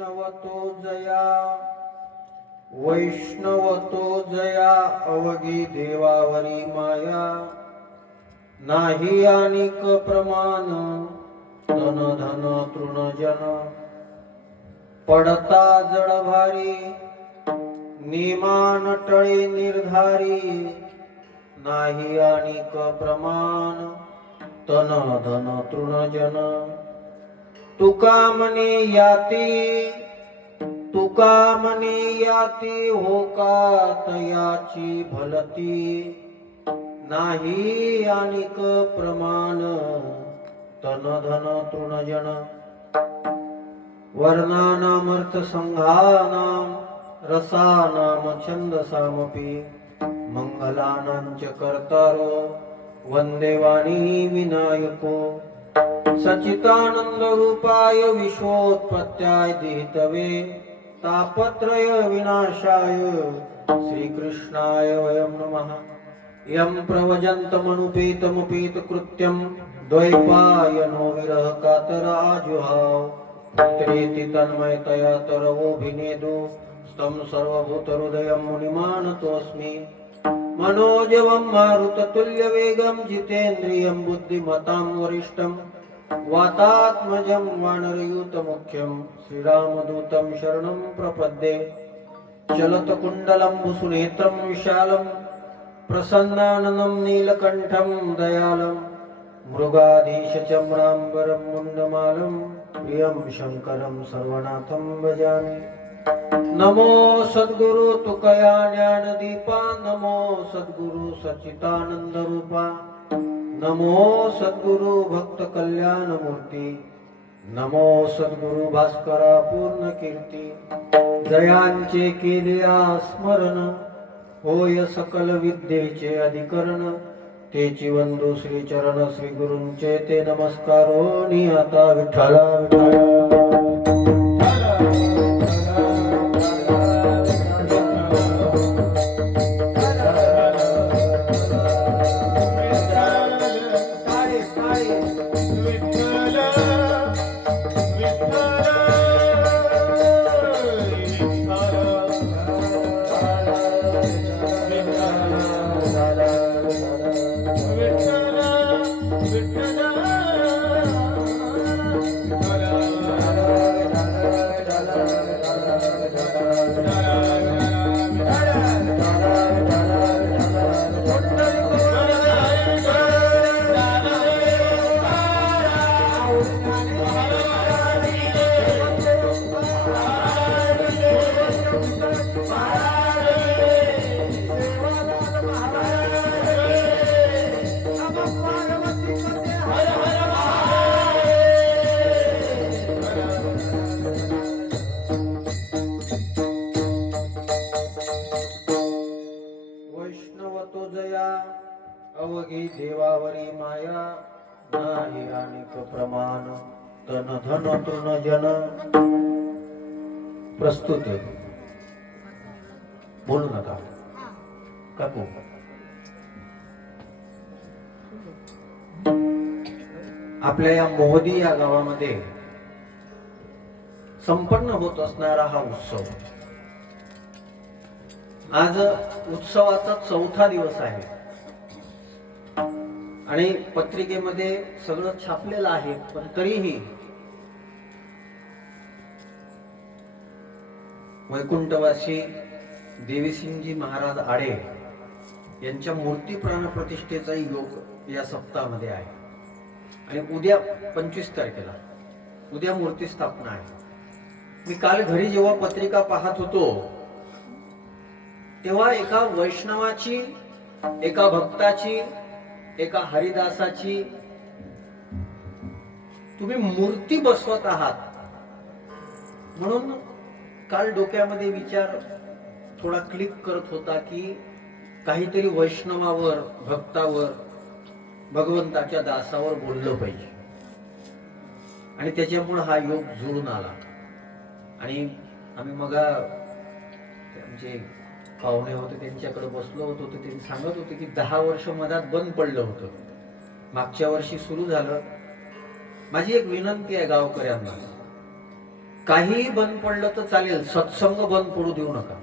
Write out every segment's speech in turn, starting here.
वैष्णवतो जया वैष्णवतो जया अवघी देवावरी माया नाही अनिक प्रमाण तन धन तृणजन पडता जड भारी निमान टळे निर्धारी नाही अनिक प्रमाण तन धन तृणजन तुका मने याती होका तयाची भलती नाही अनिक प्रमाण तन धन तृणजन वर्णानामर्थ संघानाम रसानाम छंदसामपि मंगलानांच कर्तारो वंदे वाणी विनायको सच्चिदानंद रूपाय विश्वोत्पत्त्याय दिहितवे तापत्रय विनाशाय श्रीकृष्णाय वयं नमः यं प्रवजन्तमनुपेतमुपेत कृत्यं द्वैपायनो विरह कातराजुहाव पुत्रेति तन्मयतया तरवोऽभिनेदो स्तं सर्वभूतहृदयं मुनिमानतोऽस्मि मनोजवं मारुततुल्यवेगं जितेन्द्रियं बुद्धिमतां वरिष्ठं वातात्मजं वानरयूतमुख्यं श्रीरामदूतं शरणं प्रपद्ये चलतकुण्डलं विशालं प्रसन्नाननं नीलकण्ठं दयालं मृगाधीशचम्राम्बरं मुण्डमालं प्रियं शङ्करं सर्वनाथं भजामि नमो सद्गुरु तुकया ज्ञानदीपा नमो सद्गुरु सच्चिदानंद रूपा नमो सद्गुरु भक्त कल्याण मूर्ती नमो सद्गुरु भास्करा पूर्ण कीर्ती जयांचे केलिया स्मरण होय सकल विद्येचे अधिकरण तेची वंदू श्री चरण श्री गुरूंचे ते नमस्कारो नि आता विठ्ठला विठ्ठला वैष्णवतो जया अवघी देवावरी माया नाही अनिक प्रमाण तन धन तृणजन प्रस्तुत बोलू नका काकू आपल्या या मोहदी या गावामध्ये संपन्न होत असणारा हा उत्सव आज उत्सवाचा 4था दिवस आहे आणि पत्रिकेमध्ये सगळं छापलेलं आहे पण तरीही वैकुंठवासी देवीसिंगजी महाराज आडे यांच्या मूर्ती प्राण प्रतिष्ठेचा योग या सप्ताहामध्ये आहे आणि उद्या 25 तारखेला उद्या मूर्ती स्थापना आहे. मी काल घरी जेव्हा पत्रिका पाहत होतो तेव्हा एका वैष्णवाची एका भक्ताची एका हरिदासाची तुम्ही मूर्ती बसवत आहात म्हणून काल डोक्यामध्ये विचार थोडा क्लिक करत होता की काहीतरी वैष्णवावर भक्तावर भगवंताच्या दासावर बोललं पाहिजे आणि त्याच्यामुळे हा योग जुळून आला. आणि आम्ही मग आमचे पाहुणे होते त्यांच्याकडे बसलो होतो तर त्यांनी सांगत होते की 10 वर्ष मधात बंद पडलं होतं, मागच्या वर्षी सुरू झालं. माझी एक विनंती आहे गावकऱ्यांना, काही बंद पडलं तर चालेल, सत्संग बंद पडू देऊ नका.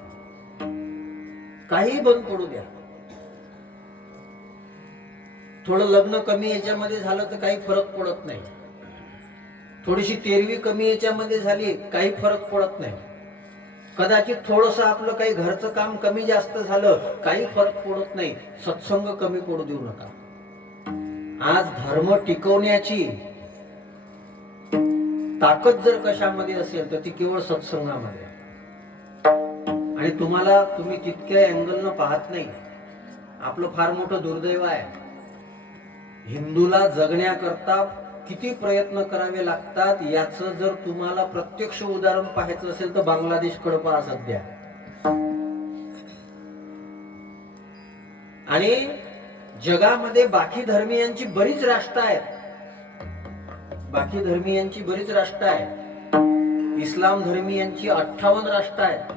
काही बंद पडू द्या. थोडं लग्न कमी याच्यामध्ये झालं तर काही फरक पडत नाही. थोडीशी तेरवी कमी याच्यामध्ये झाली काही फरक पडत नाही. कदाचित थोडस आपलं काही घरचं काम कमी जास्त झालं काही फरक पडत नाही. सत्संग कमी पडू देऊ नका. आज धर्म टिकवण्याची ताकद जर कशामध्ये असेल तर ती केवळ सत्संगामध्ये. आणि तुम्ही तितक्या अँगलनं पाहत नाही. आपलं फार मोठं दुर्दैव आहे. हिंदूला जगण्याकरता किती प्रयत्न करावे लागतात याचं जर तुम्हाला प्रत्यक्ष उदाहरण पाहायचं असेल तर बांगलादेशकडे पहा सध्या. आणि जगामध्ये बाकी धर्मीयांची बरीच राष्ट्र आहेत. बाकी धर्मीयांची बरीच राष्ट्र आहेत. इस्लाम धर्मीयांची 58 राष्ट्र आहेत.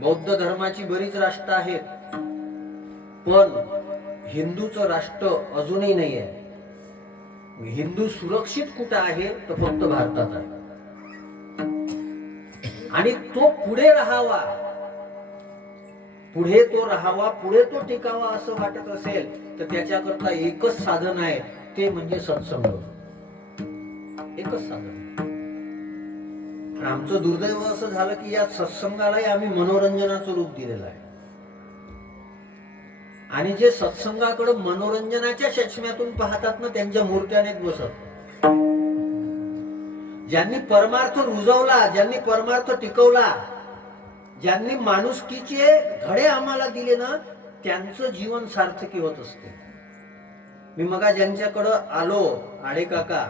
बौद्ध धर्माची बरीच राष्ट्र आहेत. पण हिंदूचं राष्ट्र अजूनही नाही आहे. हिंदू सुरक्षित कुठं आहे तर फक्त भारतात आहे. आणि तो पुढे राहावा, पुढे तो टिकावा असं वाटत असेल तर त्याच्याकरता एकच साधन आहे, ते म्हणजे सत्संग. एकच साधन. आमचं दुर्दैव असं झालं की या सत्संगालाही आम्ही मनोरंजनाचं रूप दिलेलं आहे. आणि जे सत्संगाकडे मनोरंजनाच्या चष्म्यातून पाहतात ना त्यांच्या मूर्त्या नाहीत बसत. ज्यांनी परमार्थ रुजवला, ज्यांनी परमार्थ टिकवला, ज्यांनी माणुसकीचे धडे आम्हाला दिले ना त्यांचं जीवन सार्थकी होत असते. मी मगा ज्यांच्याकडं आलो आडे काका,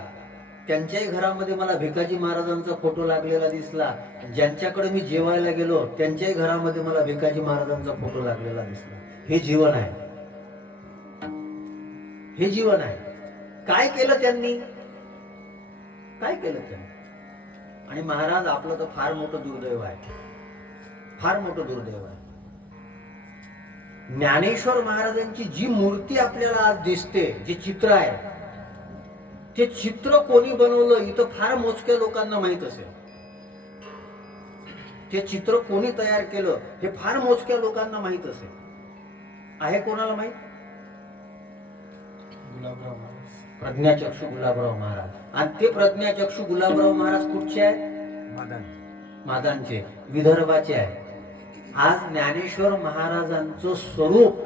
त्यांच्याही घरामध्ये मला भिकाजी महाराजांचा फोटो लागलेला दिसला. ज्यांच्याकडे मी जेवायला गेलो त्यांच्याही घरामध्ये मला भिकाजी महाराजांचा फोटो लागलेला दिसला. हे जीवन आहे. हे जीवन आहे. काय केलं त्यांनी? काय केलं त्यांनी? आणि महाराज आपलं तर फार मोठं दुर्दैव आहे. फार मोठं दुर्दैव आहे. ज्ञानेश्वर महाराजांची जी मूर्ती आपल्याला आज दिसते, जे चित्र आहे, ते चित्र कोणी बनवलं इथं फार मोजक्या लोकांना माहित असेल. ते चित्र कोणी तयार केलं हे फार मोजक्या लोकांना माहित असेल. आहे कोणाला माहित? गुलाबराव महाराज, प्रज्ञाचक्षू गुलाबराव महाराज. आणि ते प्रज्ञाचक्षू गुलाबराव महाराज कुठचे आहेत? मादानचे, विदर्भाचे आहे. आज ज्ञानेश्वर महाराजांचं स्वरूप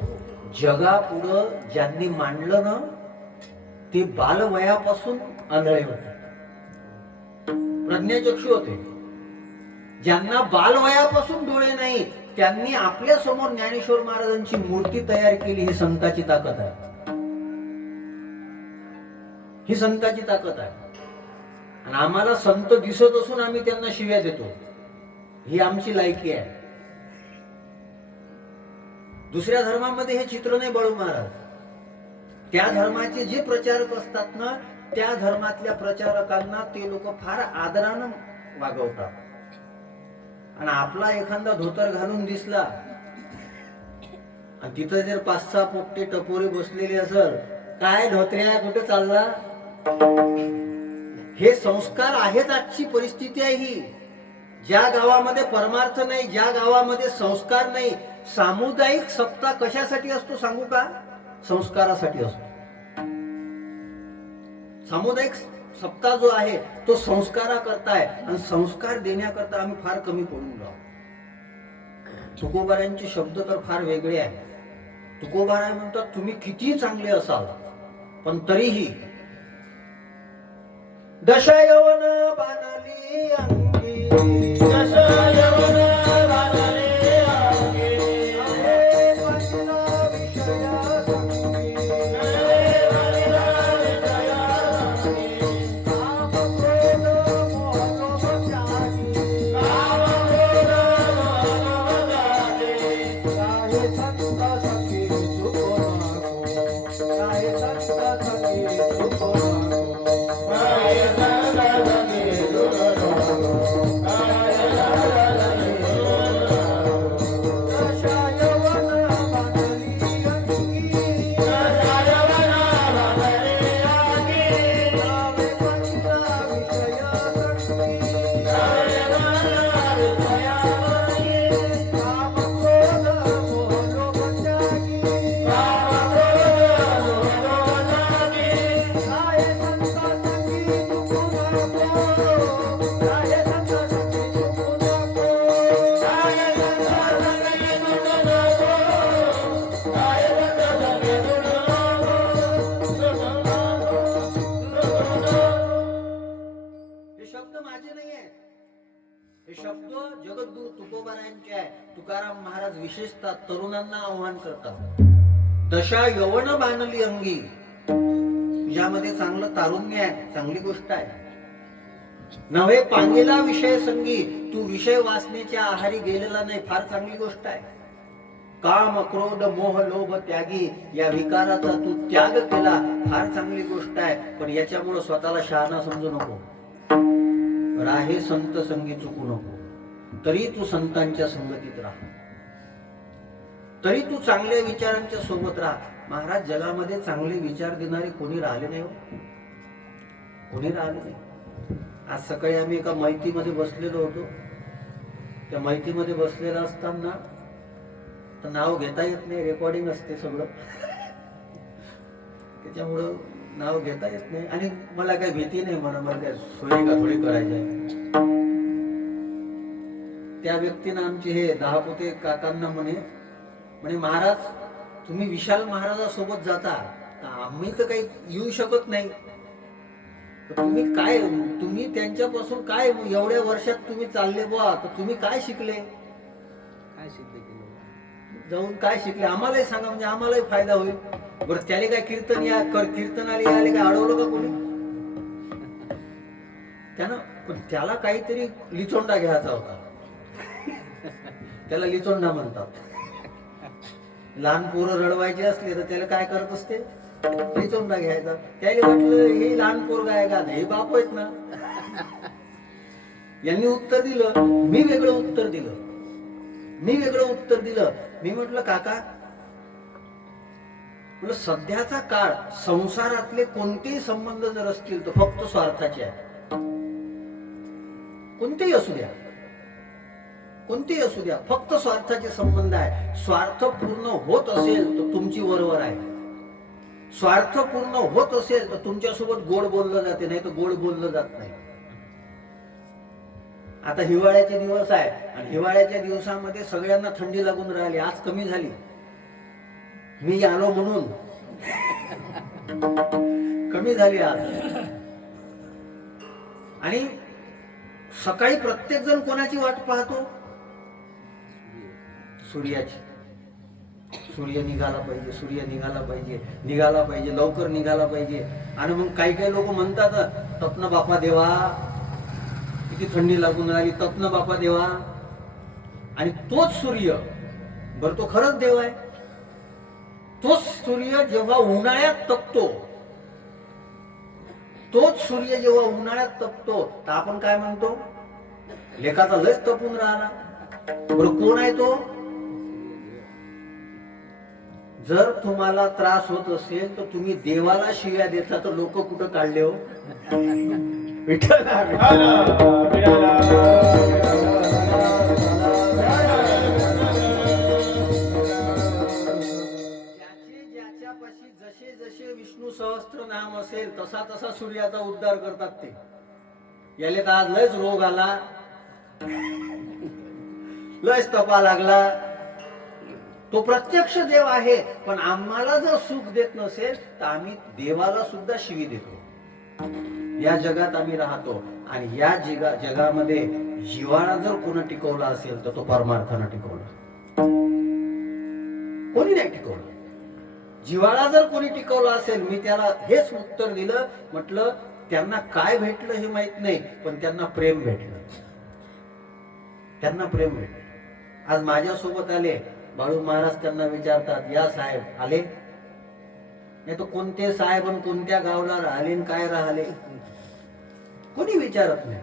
जगापुढं ज्यांनी मांडलं ना ते बालवयापासून आंधळे होते, प्रज्ञाचक्षू होते. ज्यांना बालवयापासून डोळे नाही त्यांनी आपल्या समोर ज्ञानेश्वर महाराजांची मूर्ती तयार केली. ही संताची ताकद आहे. ही संताची ताकद आहे. आणि आम्हाला संत दिसत असून आम्ही त्यांना शिव्या देतो, ही आमची लायकी आहे. दुसऱ्या धर्मामध्ये हे चित्र नाही बाळू महाराज. त्या धर्माचे जे प्रचारक असतात ना त्या धर्मातल्या प्रचारकांना ते लोक फार आदरानं वागवतात. आणि आपला एखादा धोतर घालून दिसला आणि तिथं जर 5-6 पोट्टे टपोरे बसलेले असेल, काय धोत्र्या कुठे चालला? हे संस्कार आहेत. आजची परिस्थिती आहे ही. ज्या गावामध्ये परमार्थ नाही, ज्या गावामध्ये संस्कार नाही, सामुदायिक सप्ताह कशासाठी असतो सांगू का? संस्कारासाठी असतो. सामुदायिक सप्ताह जो आहे तो संस्काराकरता आहे. आणि संस्कार देण्याकरता आम्ही फार कमी पडून जाऊ. तुकोबारायांचे शब्द तर फार वेगळे आहेत. तुकोबाराय म्हणतात तुम्ही किती चांगले असाल पण तरीही दशयवन बाणली अंगी, दशयवन बाणली अंगी, आहे वाचला विषया संगी, आहे वाचला विषया संगी, काम क्रोध मोह त्यागी, काम क्रोध मोह त्यागी, काहे संत सखी सुखो नको, काहे संत सखी सुखो नको, विषया महिन्यांची आहे. तुकाराम महाराज विशेषतः तरुणांना आव्हान करतात, दशा यवन बांधली अंगी. तुझ्यामध्ये चांगलं तारुण्य आहे, चांगली गोष्ट आहे. नव्हे पांगेला विषय संगी, तू विषय वासनेच्या आहारी गेलेला नाही, फार चांगली गोष्ट आहे. काम क्रोध मोह लोभ त्यागी, या विकाराचा तू त्याग केला, फार चांगली गोष्ट आहे. पण याच्यामुळे स्वतःला शहाणा समजू नको. राहे संत संगी चुकू नको. तरी तू संतांच्या संगतीत राहा, तरी तू चांगल्या विचारांच्या सोबत राहा. महाराज, जगामध्ये चांगले विचार देणारे कोणी राहिले नाही हो, कोणी राहिले नाही. आज सकाळी आम्ही एका माहितीमध्ये बसलेलो होतो. त्या माहितीमध्ये बसलेला असताना तर नाव घेता येत नाही, रेकॉर्डिंग असते सगळं, त्याच्यामुळं नाव घेता येत नाही. आणि मला काही भीती नाही, मला काय सोयी का थोडी करायची. त्या व्यक्तीनं आमचे हे दहापोते काकांना म्हणे महाराज, तुम्ही विशाल महाराजासोबत जाता, आम्ही तर काही येऊ शकत नाही. तुम्ही त्यांच्यापासून काय एवढ्या वर्षात तुम्ही चालले बुवा, तर तुम्ही काय शिकले, काय सिद्ध केलं, जाऊन काय शिकले आम्हालाही सांगा, म्हणजे आम्हालाही फायदा होईल. बरं, त्याने काय कीर्तनाला आले काय अडवलं का कोणी त्यानं? पण त्याला काहीतरी लिचोंडा घ्यायचा होता. त्याला लिचोंडा म्हणतात. लहान पोरं रडवायचे असले तर त्याला काय करत असते, लिचोंडा घ्यायचा. त्याला वाटलं हे लहान पोरगा आहे का, हे बाप आहेत ना. यांनी उत्तर दिलं, मी वेगळं उत्तर दिलं. मी म्हटलं काका, म्हटलं सध्याचा काळ, संसारातले कोणतेही संबंध जर असतील तर फक्त स्वार्थाचे आहे. कोणतेही असू द्या, फक्त स्वार्थाचे संबंध आहे. स्वार्थ पूर्ण होत असेल तर तुमची वरवर आहे. स्वार्थ पूर्ण होत असेल तर तुमच्यासोबत गोड बोललं जाते, नाही तर गोड बोललं जात नाही. आता हिवाळ्याचे दिवस आहे आणि हिवाळ्याच्या दिवसामध्ये सगळ्यांना थंडी लागून राहिली. आज कमी झाली, मी आलो म्हणून कमी झाली आज. आणि सकाळी प्रत्येक जण कोणाची वाट पाहतो, सूर्याची. सूर्य निघाला पाहिजे, लवकर निघाला पाहिजे. आणि मग काही लोक म्हणतात, तपन बापा देवा, किती थंडी लागून राहिली, तपन बापा देवा. आणि तोच सूर्य, बरं तो खरंच देव आहे. तोच सूर्य जेव्हा उन्हाळ्यात तपतो, तर आपण काय म्हणतो, लेखाचा लयच तपून राहिला. बरं, कोण आहे तो? जर तुम्हाला त्रास होत असेल तर तुम्ही देवाला शिव्या देता, तर लोक कुठं काढले हो. ज्याच्यापाशी जसे विष्णू सहस्त्र नाम असेल तसा सूर्याचा उद्धार करतात ते. याले तर आज लयच रोग आला, लयच तपा लागला. तो प्रत्यक्ष देव आहे, पण आम्हाला जर सुख देत नसेल तर आम्ही देवाला सुद्धा शिवी देतो. या जगात आम्ही राहतो आणि या जगामध्ये जिव्हाळा जर कोणी टिकवला असेल तर तो परमार्थानं टिकवला, कोणी नाही टिकवला. जिव्हाळा जर कोणी टिकवला असेल, मी त्याला हेच उत्तर दिलं, म्हटलं त्यांना काय भेटलं हे माहित नाही, पण त्यांना प्रेम भेटलं. आज माझ्यासोबत आले बाळू महाराज, त्यांना विचारतात, या साहेब आले? नाही तर कोणते साहेब आणि कोणत्या गावला राहिले काय राहिले, कोणी विचारत नाही.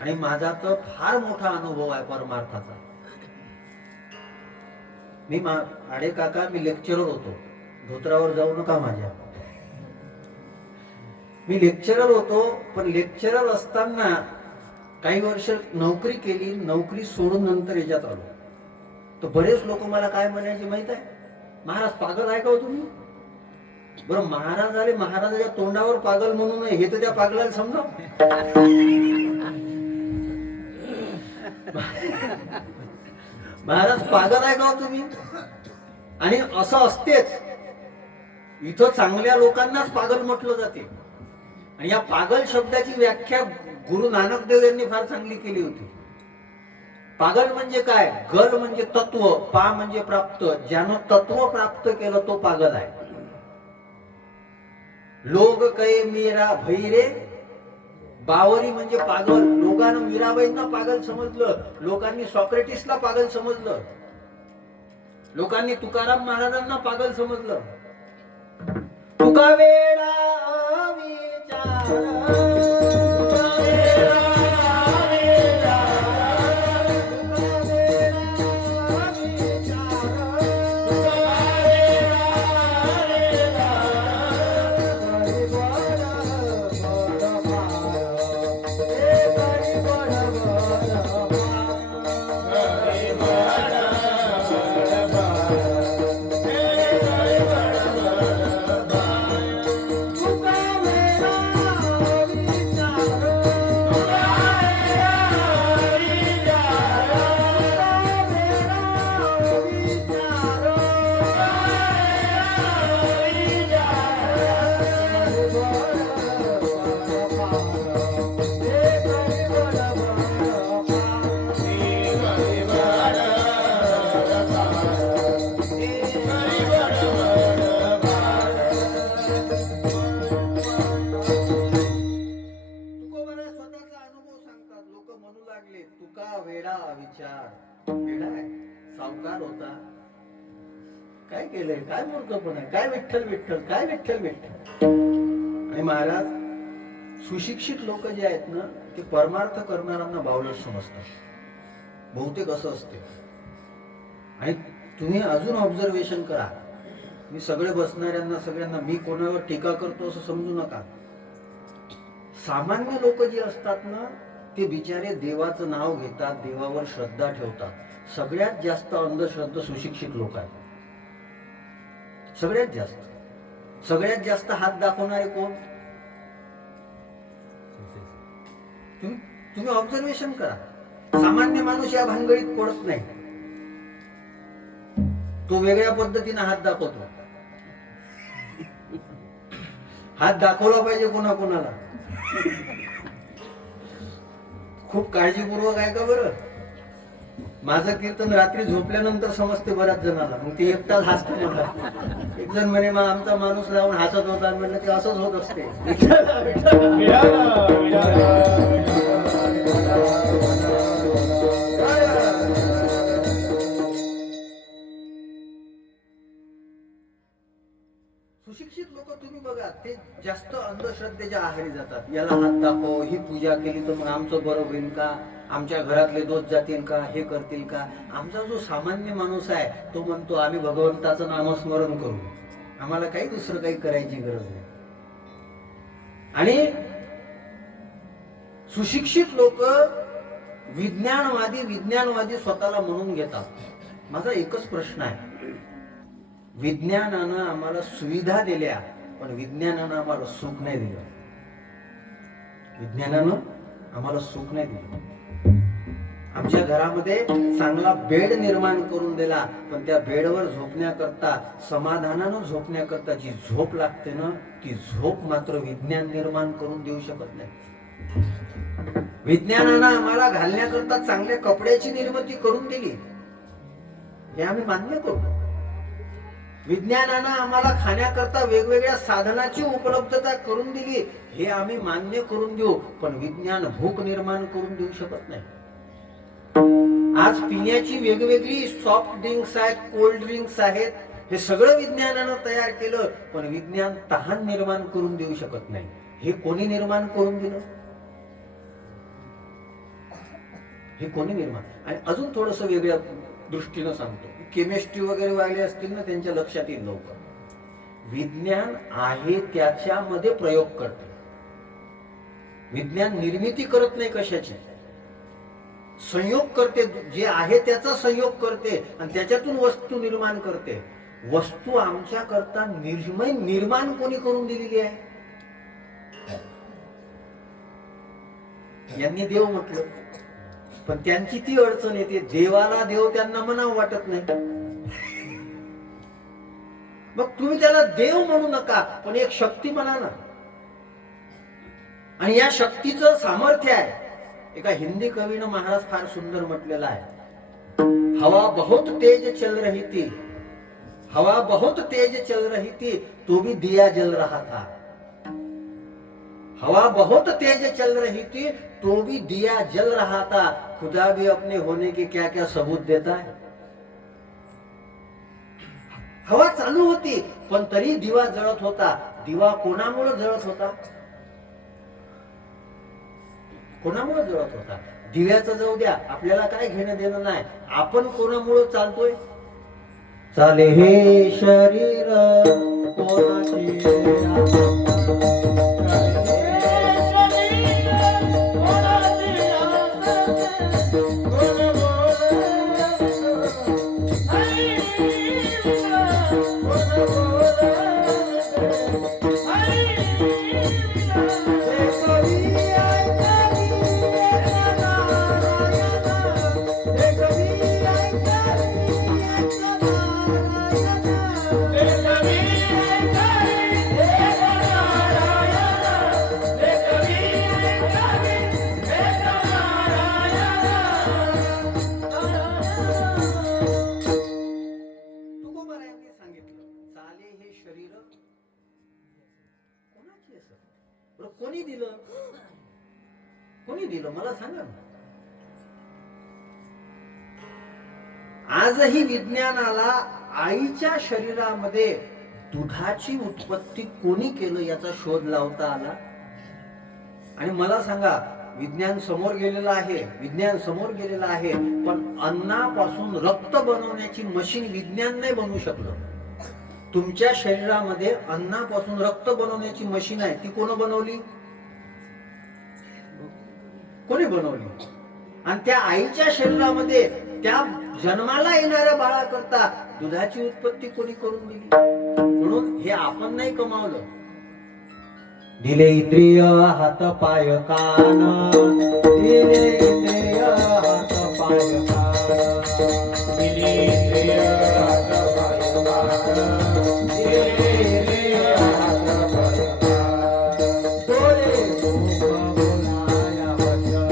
आणि माझा तर फार मोठा अनुभव आहे परमार्थाचा. मी आडे काका, मी लेक्चरर होतो. धोत्रावर जाऊ नका माझ्या. मी लेक्चरर होतो, पण लेक्चरर असताना काही वर्ष नोकरी केली. नोकरी सोडून नंतर याच्यात आलो. तर बरेच लोक मला काय म्हणायचे माहित आहे, महाराज पागल आहे का हो तुम्ही? बरं, महाराज आले, महाराजाच्या तोंडावर पागल म्हणून नये, हे तर त्या पागलाला समजा. महाराज पागल आहे का हो तुम्ही? आणि असं असतेच, इथं चांगल्या लोकांनाच पागल म्हटलं जाते. आणि या पागल शब्दाची व्याख्या गुरु नानक देव यांनी फार चांगली केली होती. पागल म्हणजे काय? गल म्हणजे तत्व, पा म्हणजे प्राप्त. ज्यानं तत्व प्राप्त केलं तो पागल आहे. लोग कै मीरा भैरे बावरी म्हणजे पागल. लोकांना मीराबाईंना पागल समजलं, लोकांनी सॉक्रेटिसला पागल समजलं, लोकांनी तुकाराम महाराजांना पागल समजलं. तुका वेडा विचार तुका वेडा विचार. वेडा आहे, सावकार होता, काय केलंय, काय मूर्खपण आहे, काय विठ्ठल विठ्ठल, काय विठ्ठल विठ्ठल. आणि महाराज सुशिक्षित लोक जे आहेत ना ते परमार्थ करणाऱ्यांना बावलट समजतात. बहुतेक असं असते. आणि तुम्ही अजून ऑब्झर्वेशन करा, मी सगळे बसणाऱ्यांना सगळ्यांना मी कोणावर टीका करतो असं समजू नका. सामान्य लोक जे असतात ना ते बिचारे देवाचं नाव घेतात, देवावर श्रद्धा ठेवतात. सगळ्यात जास्त अंधश्रद्धा सुशिक्षित लोक आहेत. सगळ्यात जास्त हात दाखवणारे कोण? तुम्ही ऑब्झर्वेशन करा. सामान्य माणूस या भानगडीत पडत नाही. तो वेगळ्या पद्धतीने हात दाखवतो. हात दाखवला पाहिजे कोणाकोणाला. खूप काळजीपूर्वक आहे का बरं. माझं कीर्तन रात्री झोपल्यानंतर समजते बऱ्याच जणांना. मग ते एकटाच हसतो मला. एक जण म्हणे मग आमचा माणूस लावून हसत होता. म्हणलं ते असंच होत असते. सुशिक्षित लोक तुम्ही बघा ते जास्त अंधश्रद्धेच्या आहारी जातात. याला हात दाखव, ही पूजा केली तर मग आमचं बरं होईल का, आमच्या घरातले दोष जातील का, हे करतील का. आमचा जो सामान्य माणूस आहे तो म्हणतो आम्ही भगवंताचं नामस्मरण करू, आम्हाला काही दुसरं काही करायची गरज नाही. आणि सुशिक्षित लोक विज्ञानवादी स्वतःला म्हणून घेतात. माझा एकच प्रश्न आहे, विज्ञानानं आम्हाला सुविधा दिल्या पण विज्ञानानं आम्हाला सुख नाही दिलं. विज्ञानानं आम्हाला सुख नाही दिलं. आमच्या घरामध्ये चांगला बेड निर्माण करून दिला पण त्या बेडवर झोपण्याकरता, समाधानानं झोपण्याकरता जी झोप लागते ना ती झोप मात्र विज्ञान निर्माण करून देऊ शकत नाही. विज्ञानानं आम्हाला घालण्याकरता चांगल्या कपड्याची निर्मिती करून दिली, हे आम्ही मान्य करू. विज्ञानानं आम्हाला खाण्याकरता वेगवेगळ्या साधनाची उपलब्धता करून दिली, हे आम्ही मान्य करून देऊ. पण विज्ञान भूक निर्माण करून देऊ शकत नाही. आज पिण्याची वेगवेगळी सॉफ्ट ड्रिंक्स आहेत, कोल्ड ड्रिंक्स आहेत, हे सगळं विज्ञानानं तयार केलं पण विज्ञान तहान निर्माण करून देऊ शकत नाही. हे कोणी निर्माण करून दिलं? हे कोणी निर्माण. आणि अजून थोडस वेगळ्या दृष्टीनं सांगतो, केमिस्ट्री वगैरे वाले असतील ना त्यांच्या लक्षात येईल लवकर. विज्ञान आहे त्याच्यामध्ये प्रयोग करते. विज्ञान निर्मिती करत नाही कशाची, संयोग करते. जे आहे त्याचा संयोग करते आणि त्याच्यातून वस्तू निर्माण करते. वस्तू आमच्या करता निर्माण कोणी करून दिलेली आहे? यांनी देव म्हटलं पण त्यांची ती अडचण येते, देवाला देव त्यांना म्हणावं वाटत नाही. मग तुम्ही त्याला देव म्हणू नका पण एक शक्ती म्हणा ना. आणि या शक्तीचं सामर्थ्य आहे एका हिंदी कवीनं महाराज फार सुंदर म्हटलेला आहे, हवा बहुत तेज चल रही थी, हवा बहुत तेज चल रही थी, तो भी दिया जल रहा था। हवा बहुत तेज चल रही थी, तो भी दिया जल रहा था। खुदा भी अपने होने के क्या क्या सबूत देता है। हवा चालू होती पण तरी दिवा जळत होता। दिवा कोणामुळे जळत होता? कोणामुळे जळत होता? दिव्याचं जाऊ द्या, आपल्याला काय घेणं देणं नाही, आपण कोणामुळे चालतोय? चाले हे शरीर कोणाचे कोणी दिलं? कोणी दिलं मला सांगा ना. आजही विज्ञानाला आईच्या शरीरामध्ये दुधाची उत्पत्ती कोणी केलं याचा शोध लावता आला. आणि मला सांगा, विज्ञान समोर गेलेलं आहे, विज्ञान समोर गेलेलं आहे, पण अन्नापासून रक्त बनवण्याची मशीन विज्ञान नाही बनवू शकलं. तुमच्या शरीरामध्ये अन्नापासून रक्त बनवण्याची मशीन आहे, ती कोण बनवली? कोणी बनवली? आणि त्या आईच्या शरीरामध्ये त्या जन्माला येणाऱ्या बाळाकरता दुधाची उत्पत्ती कोणी करून दिली? म्हणून हे आपण नाही कमावलं. दिले इंद्रिय हात पाय कान, दिले इंद्रिय हात पाय कान, दिले इंद्रिय हात पाय कान, दिले इंद्रिय हात पाय कान, डोळे मुख बोलाया वचन,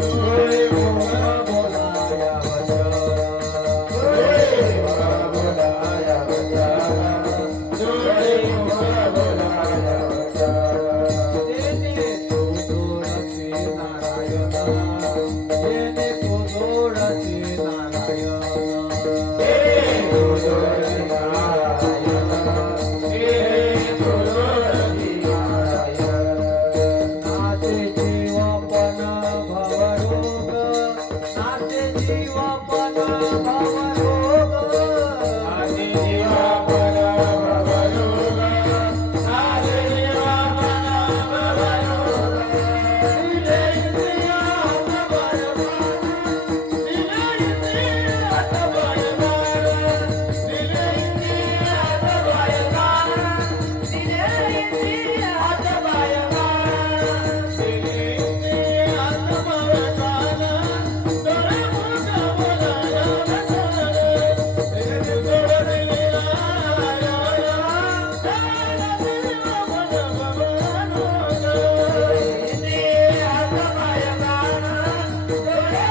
डोळे मुख बोलाया वचन, डोळे मुख बोलाया वचन, डोळे मुख बोलाया वचन, देने तुझोरसी नारायण, देने तुझोरसी नारायण, देने तुझोरसी नारायण, देने तुझोरसी नारायण. नाचे जीवपण भवरोग, नाचे जीवपण भवरोग, नाचे जीवपण भवरोग, नाचे जीवपण भवरोग. दिले इंद्रिय हात पाय कान, दिले इंद्रिय हात पाय कान, दिले इंद्रिय हात पाय कान, दिले इंद्रिय हात पाय कान, दिले इंद्रिय हात पाय कान, डोळे मुख बोलाया वचन, देने तुझोरसी नारायण, देने जीवपण भवरोग. इंद्रिय हात पाय कान, डोळे मुख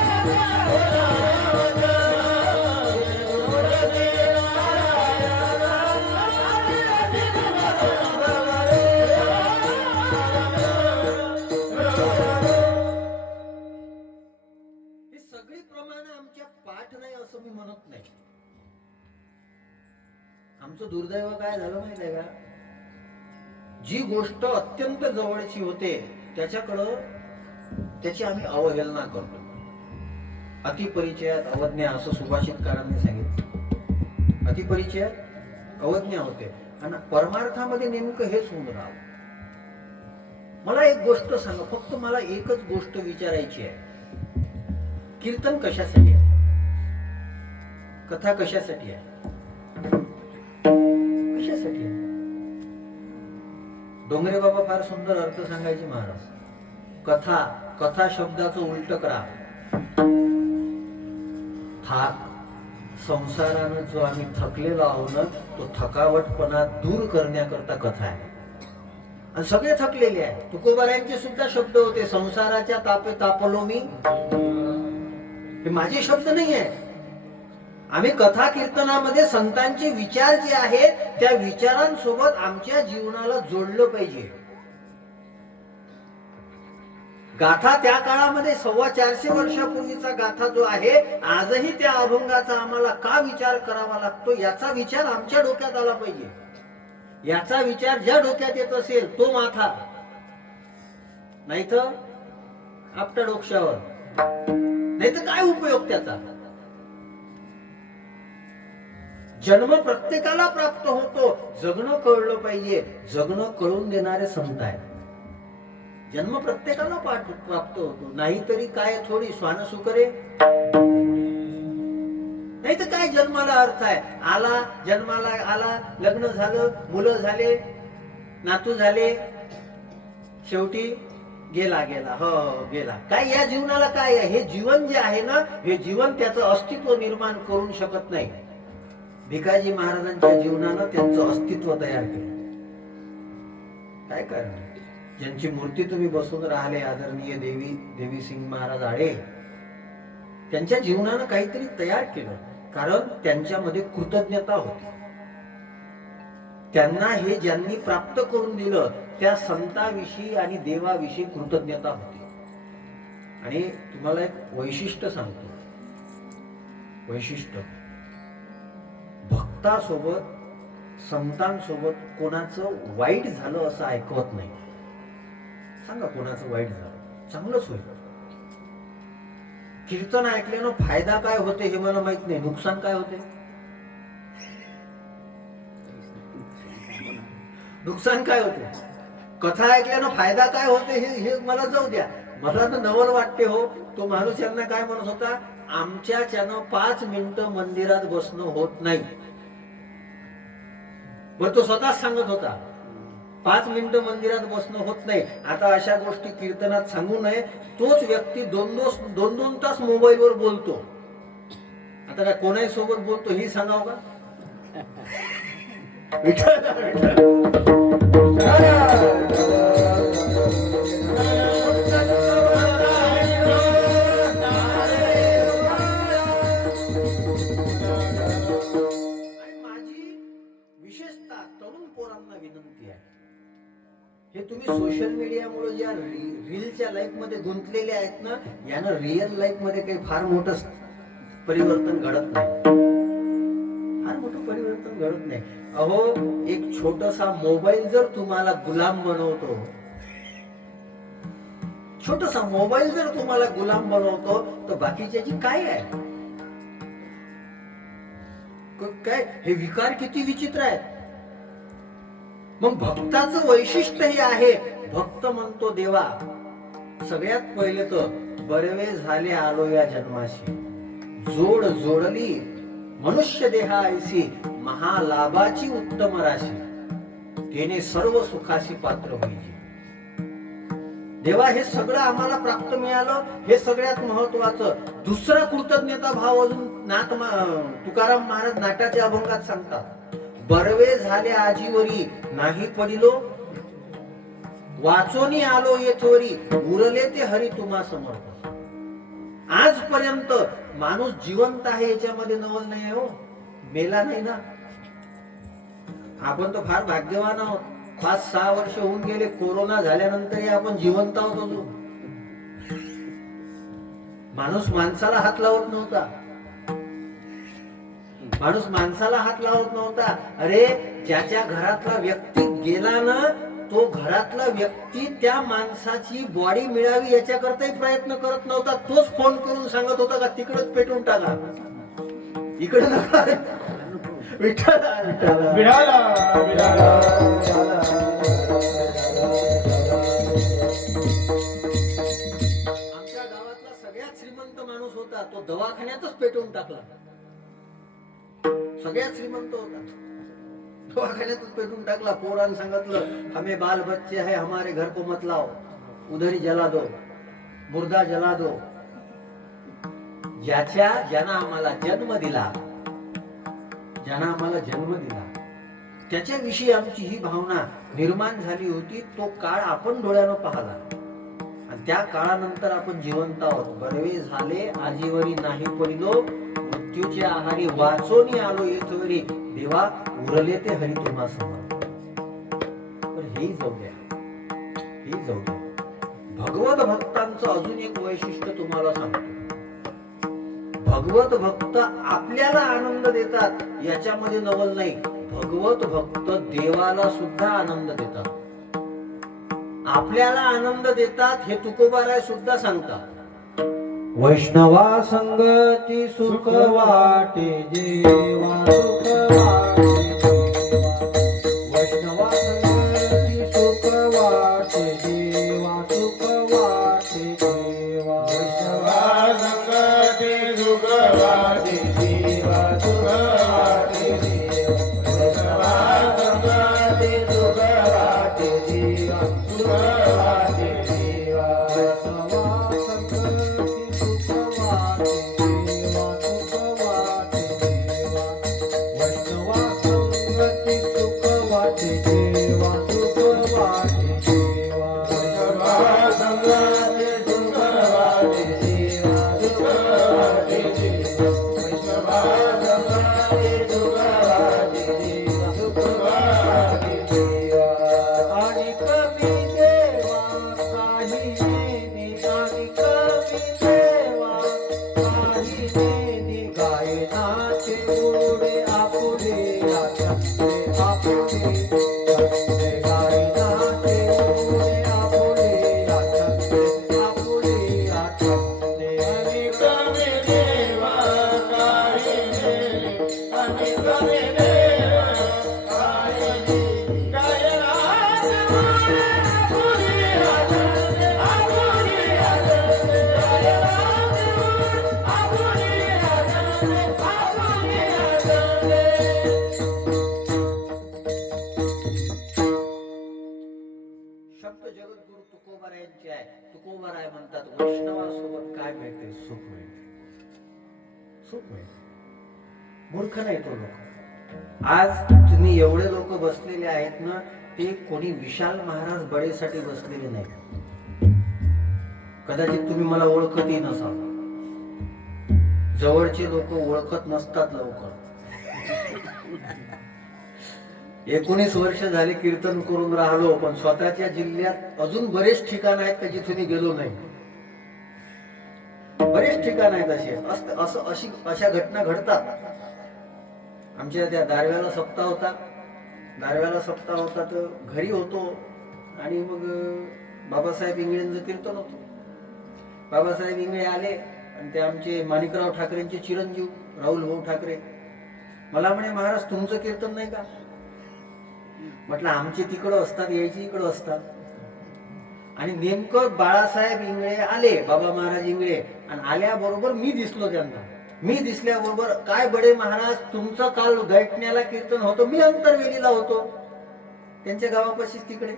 बोलाया वचन, तुझोरसी ही सगळी प्रमाण आमच्या पाठ नाही असं मी म्हणत नाही. आमचं दुर्दैव काय झालं माहिती आहे का? जी गोष्ट अत्यंत जवळची होते त्याच्याकडं त्याची आम्ही अवहेलना करतो. अतिपरिचयात अवज्ञा असं सुभाषितकारांनी सांगितलं. अतिपरिचयात अवज्ञा होते आणि परमार्थामध्ये नेमकं हेच होऊन राहावं. मला एक गोष्ट सांगा, फक्त मला एकच गोष्ट विचारायची आहे. कीर्तन कशासाठी आहे? कथा कशासाठी आहे? कशासाठी आहे? डोंगरे बाबा फार सुंदर अर्थ सांगायचे महाराज. कथा, कथा शब्दाचं उलट करा. संसारानं जो आम्ही थकलेलो आहोत ना, तो थकावटपणा दूर करण्याकरता कथा आहे. आणि सगळे थकलेले आहे. तुकोबारायांचे सुद्धा शब्द होते, संसाराच्या तापे तापलो मी. हे माझे शब्द नाही आहे. आम्ही कथा कीर्तनामध्ये संतांचे विचार जे आहेत त्या विचारांसोबत आमच्या जीवनाला जोडलं पाहिजे. गाथा त्या काळामध्ये 450 वर्षापूर्वीचा गाथा जो आहे, आजही त्या अभंगाचा आम्हाला का विचार करावा लागतो याचा विचार आमच्या डोक्यात आला पाहिजे. याचा विचार ज्या डोक्यात येत असेल तो माथा, नाही तर आपल्या डोक्यावर, नाही तर काय उपयोग त्याचा. जन्म प्रत्येकाला प्राप्त होतो, जगणं कळलं पाहिजे. जगणं कळून देणारे संत आहेत. जन्म प्रत्येकाला प्राप्त होतो, नाहीतरी काय थोडी स्वान सुकरे, नाही तर काय जन्माला अर्थ आहे. आला, जन्माला आला, लग्न झालं, मुलं झाले, नातू झाले, शेवटी गेला गेला हो गेला. काय या जीवनाला काय आहे? हे जीवन जे आहे ना, हे जीवन त्याचं अस्तित्व निर्माण करू शकत नाही. भिकाजी महाराजांच्या जीवनानं त्यांचं अस्तित्व तयार केलं. काय कारण? ज्यांची मूर्ती तुम्ही बसून राहिले, आदरणीय देवी सिंग महाराज आडे, त्यांच्या जीवनानं काहीतरी तयार केलं. कारण त्यांच्यामध्ये कृतज्ञता होती. त्यांना हे ज्यांनी प्राप्त करून दिलं त्या संताविषयी आणि देवाविषयी कृतज्ञता होती. आणि तुम्हाला एक वैशिष्ट्य सांगतो. वैशिष्ट्य, भक्तासोबत संतांसोबत कोणाचं वाईट झालं असं ऐकवत नाही. सांगा कोणाचं वाईट झालं, चांगलंच होईल. कीर्तन ऐकल्यानं फायदा काय होते हे मला माहित नाही, नुकसान काय होते, नुकसान काय होते. कथा ऐकल्यानं फायदा काय होते हे मला जाऊ द्या. मला तर नवल वाटते हो. तो माणूस यांना काय म्हणत होता, आमच्याच्यानं 5 मिनिटं मंदिरात बसणं होत नाही. बरं, तो स्वतःच सांगत होता 5 मिनिटं मंदिरात बसणं होत नाही. आता अशा गोष्टी कीर्तनात सांगू नये. तोच व्यक्ती 2-2 तास मोबाईलवर बोलतो. आता काय कोणाही सोबत बोलतो ही सांगाव का? हे तुम्ही सोशल मीडियामुळे ज्या रीलच्या लाईफ मध्ये गुंतलेले आहेत ना, यानं रिअल लाईफ मध्ये काही फार मोठं परिवर्तन घडत नाही. फार मोठं परिवर्तन घडत नाही. अहो, एक छोटासा मोबाईल जर तुम्हाला गुलाम बनवतो, छोटासा मोबाईल जर तुम्हाला गुलाम बनवतो, तर बाकीच्याची काय आहे? काय हे विकार किती विचित्र आहेत. मग भक्ताचं वैशिष्ट्य हे आहे. भक्त म्हणतो, देवा सगळ्यात पहिले तर बरवे झाले आलो या जन्माशी, जोड जोडली मनुष्य देहायसी, महालाभाची उत्तम राशी, तेने सर्व सुखाशी पात्र होईल. देवा हे सगळं आम्हाला प्राप्त मिळालं, हे सगळ्यात महत्वाचं. दुसरा कृतज्ञता भाव अजून तुकाराम महाराज नाटाच्या अभंगात सांगतात, बरवे झाले आजीवरी, नाही पडिलो वाचोनी आलो येथोरी, उरले ते हरी तुम्हा समर्थ. आजपर्यंत माणूस जिवंत आहे याच्यामध्ये नवल नाही हो, मेला नाही ना. आपण तर फार भाग्यवान आहोत. 5-6 वर्ष होऊन गेले कोरोना झाल्यानंतरही आपण जिवंत आहोत अजून. माणूस माणसाला हात लावत नव्हता. माणूस माणसाला हात लावत नव्हता. अरे, ज्याच्या घरातला व्यक्ती गेला ना, तो घरातला व्यक्ती त्या माणसाची बॉडी मिळावी याच्याकरताही प्रयत्न करत नव्हता. तोच फोन करून सांगत होता का तिकडच पेटून टाका, इकडे नका. विठ्ठला विठ्ठला विठ्ठला विठ्ठला. आमच्या गावातला सगळ्यात श्रीमंत माणूस होता, तो दवाखान्यातच पेटून टाकला. सगळ्यात श्रीमंत होता, दवाखान्यातच पेटून टाकला. पोरांनी सांगितलं, हमें बाल बच्चे है, हमारे घर को मत लाओ, उधर ही जला दो, मुर्दा जला दो. ज्यानं आम्हाला जन्म दिला, त्याच्याविषयी आमची ही भावना निर्माण झाली होती. तो काळ आपण डोळ्यानं पाहला आणि त्या काळानंतर आपण जिवंत आहोत. बरवे झाले आजीवरी नाही पडिलो, मृत्यूच्या आहारी वाचोनी आलो येथवरी, देवा उरले ते हरी तुम्हा समोर. पण हे जाऊ द्या, हे जाऊ द्या. भगवत भक्तांचं अजून एक वैशिष्ट्य तुम्हाला सांगतो. भगवत भक्त आपल्याला आनंद देतात याच्यामध्ये नवल नाही. भगवत भक्त देवाला सुद्धा आनंद देतात. आपल्याला आनंद देतात हे तुकोबाराय सुद्धा सांगतात. वैष्णवा संगती सुख वाटे जेवा सुख वाटे जेवा. वैष्णवा संगती सुख वाटे जेवा सुख वाटे जेवा. वैष्णवा संगती सुख वाटे जेवा सुख वाटे जेवा. वैष्णवा संगती सुख वाटे जेवा सुख वाटे जेवा. वैष्णवा संगती सुख वाटे जेवा सुख वाटे जेवा. वैष्णवा संगती सुख वाटे जेवा सुख वाटे जेवा. वैष्णवा संगती सुख वाटे जेवा सुख वाटे जेवा. वैष्णवा संगती सुख वाटे जेवा सुख वाटे जेवा. आणि कमी देवा काही नेने, आणि कमी देवा काही नेने, गायनाचे गोडे आपुले आचंदे आपुले आचंदे. गायनाचे गोडे आपुले आचंदे आपुले आचंदे. आणि कमी देवा काही नेने, आणि कमी देवा काही नेने, गायनाचे गोडे आपुले आचंदे आपुले आचंदे. गायनाचे गोडे आपुले आचंदे आपुले आचंदे. शब्द जगद्गुरु तुकोबारायांचे आहे. तुकोबाराय म्हणतात वैष्णवासोबत काय मिळते? सुख मिळते, सुख मिळते. मूर्ख नाही तो लोक. आज तुम्ही एवढे लोक बसलेले आहेत ना, ते कोणी विशाल महाराज बडेसाठी बसलेले नाही. कदाचित तुम्ही मला ओळखतही नसाल. जवळचे लोक ओळखत नसतात लवकर. 19 वर्ष झाले कीर्तन करून राहिलो, पण स्वतःच्या जिल्ह्यात अजून बरेच ठिकाण आहेत का जिथे मी गेलो नाही. बरेच ठिकाण आहेत असे. अशा घटना घडतात. आमच्या त्या दारव्याला सप्ताह होता. दारव्याला सप्ताह होता तर घरी होतो आणि मग बाबासाहेब इंगळेंचं कीर्तन होतं. बाबासाहेब इंगळे आले आणि ते आमचे माणिकराव ठाकरेंचे चिरंजीव राहुल भाऊ ठाकरे मला म्हणे, महाराज तुमचं कीर्तन नाही का? म्हटलं आमचे तिकडं असतात, यायचे इकडं असतात. आणि नेमकं बाळासाहेब इंगळे आले, बाबा महाराज इंगळे, आणि आल्याबरोबर मी दिसलो त्यांना. मी दिसल्याबरोबर, काय बडे महाराज तुमचं काल दैठण्याला कीर्तन होतं, मी अंतरवेलीला होतो त्यांच्या गावापाशीच तिकडे.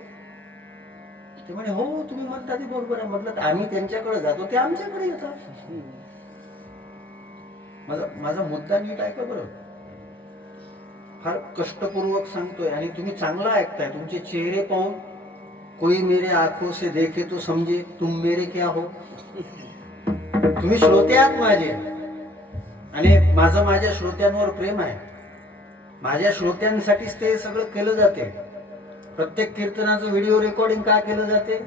ते म्हणे हो तुम्ही म्हणता ते बरोबर आहे. म्हटलं आम्ही त्यांच्याकडे जातो, ते आमच्याकडे येतात. माझा मुद्दा नीट ऐका बरं. फार कष्टपूर्वक सांगतोय आणि तुम्ही चांगला ऐकताय. तुमचे चेहरे पाहून कोई मेरे आंखों से देखे तो समजे तुम मेरे क्या हो. तुम्ही श्रोते आहात माझे आणि माझ्या श्रोत्यांवर प्रेम आहे. माझ्या श्रोत्यांसाठीच ते सगळं केलं जाते. प्रत्येक कीर्तनाचं व्हिडिओ रेकॉर्डिंग का केलं जाते?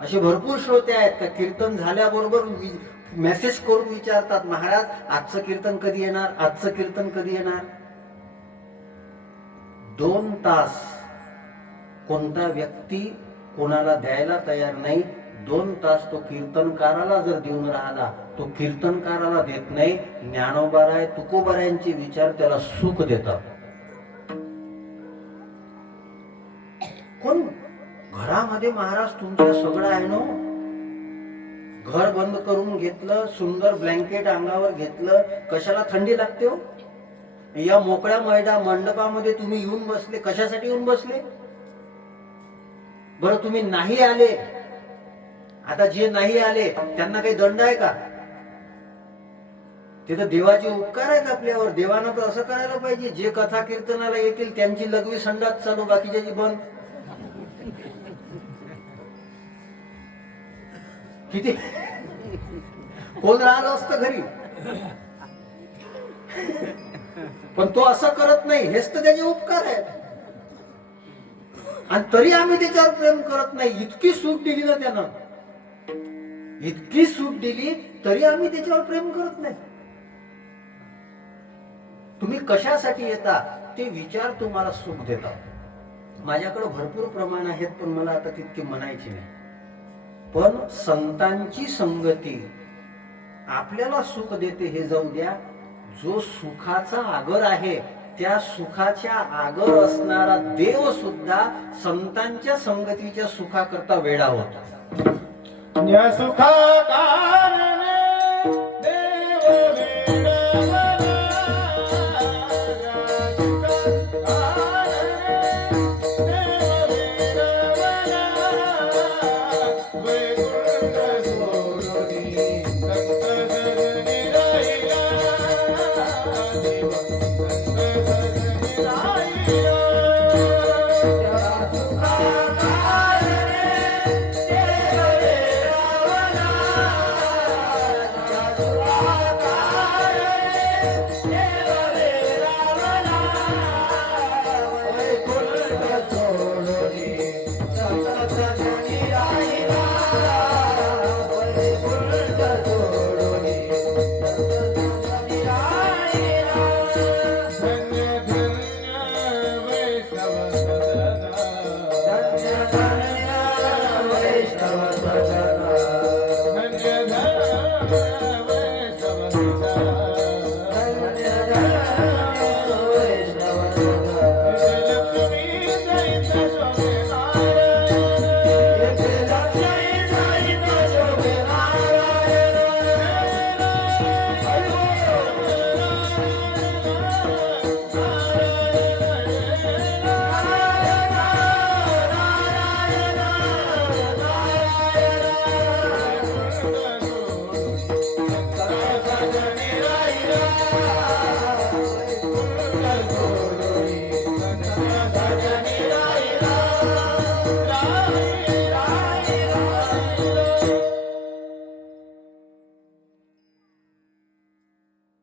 असे भरपूर श्रोते आहेत का कीर्तन झाल्याबरोबर मेसेज करून विचारतात, महाराज आजचं कीर्तन कधी येणार, आजचं कीर्तन कधी येणार. 2 तास कोणता व्यक्ती कोणाला द्यायला तयार नाही. 2 तास तो कीर्तनकाराला जर देऊन राहिला, तो कीर्तनकाराला देत नाही. ज्ञानोबाराय तुकोबारायांचे विचार त्याला सुख देतात. कोण घरामध्ये महाराज तुमच्या सगळं आहे ना, घर बंद करून घेतलं, सुंदर ब्लँकेट अंगावर घेतलं, कशाला थंडी लागते हो? या मोकळ्या मंडपामध्ये तुम्ही येऊन बसले, कशासाठी येऊन बसले बरं? तुम्ही नाही आले, आता जे नाही आले त्यांना काही दंड आहे का? ते तर देवाचे उपकार आहेत आपल्यावर. देवानं तर असं करायला पाहिजे, जे कथा कीर्तनाला येतील त्यांची लघवी संडास चालू, बाकीच्याची बंद. किती कोण राहिलं असतं घरी, पण तो असं करत नाही. हेच तर त्याचे उपकार आहेत. आणि तरी आम्ही त्याच्यावर प्रेम करत नाही. इतकी सूट दिली ना त्यानं, इतकी सूट दिली तरी आम्ही त्याच्यावर प्रेम करत नाही. तुम्ही कशासाठी येता ते विचार तुम्हाला सुख देतात. माझ्याकडे भरपूर प्रमाण आहेत, पण मला आता तितकी म्हणायची नाही. पण संतांची संगती आपल्याला सुख देते हे जाऊ द्या. जो सुखाचा आगर आहे, त्या सुखाच्या आगर असणारा देव सुद्धा संतांच्या संगतीच्या सुखाकरता वेडा होता. सुखा कारणे देव वेडा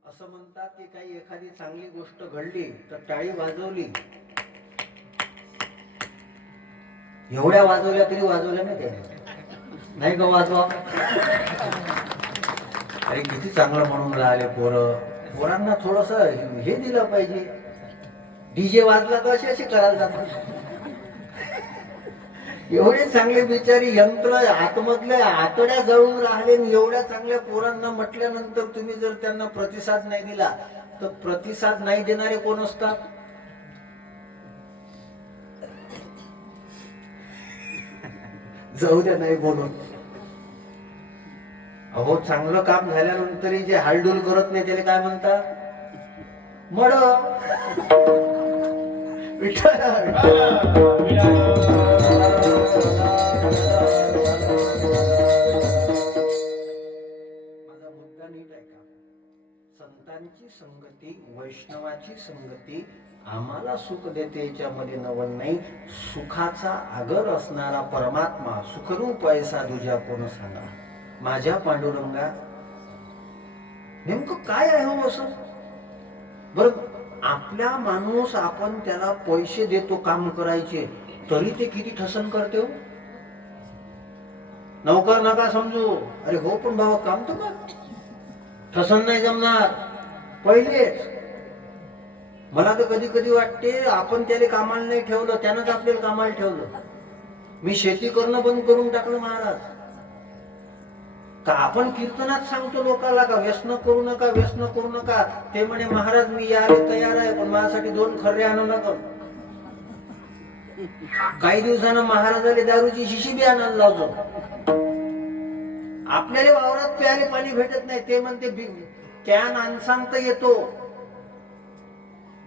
असं म्हणतात की काही एखादी चांगली गोष्ट घडली तर टाळी वाजवली, एवढ्या वाजवल्या तरी वाजवल्या नाही त्याने, नाही का वाजवा. अरे किती चांगलं म्हणून राहिले पोरं. पोरांना थोडस हे दिलं पाहिजे. डीजे वाजला तर असे करायला जातात. एवढे चांगले बिचारी यंत्र आतमधल्या आतड्या जळून राहिले. एवढ्या चांगल्या पोरांना म्हटल्यानंतर तुम्ही जर त्यांना प्रतिसाद नाही दिला तर प्रतिसाद नाही देणारे कोण असतात? जाऊ द्या, नाही बोलून. अहो, चांगलं काम झाल्यानंतरही जे हालडूल करत नाही त्याला काय म्हणतात? मड. माझा मुद्दा नीट आहे का? संतांची संगती, वैष्णवाची संगती आम्हाला सुख देते याच्यामध्ये नवल नाही. सुखाचा आगर असणारा परमात्मा सुखरूप ऐसा तुझ्या कोण सांगा. माझ्या पांडुरंगा नेमकं काय आहे हो असं? बरं, आपला माणूस, आपण त्याला पैसे देतो काम करायचे, तरी ते किती ठसन करते हो. नौकर नका समजू. अरे हो, पण बाबा काम तर कर. ठसन नाही जमणार पहिलेच. मला तर कधी कधी वाटते आपण त्याला कामाला नाही ठेवलं, त्यानंच आपल्याला कामाला ठेवलं. मी शेती करणं बंद करून टाकलं महाराज. का आपण कीर्तनात सांगतो लोकांना का व्यसन करू नका, व्यसन करू नका. ते म्हणे महाराज मी यायला तयार आहे, पण माझ्यासाठी 2 खर्रे आणू नका. काही दिवसानं महाराजाला दारूची शिशी बी आणायला लावतो. आपल्याला वावरात प्यायला पाणी भेटत नाही, ते म्हणते कॅन आणसांग तर येतो.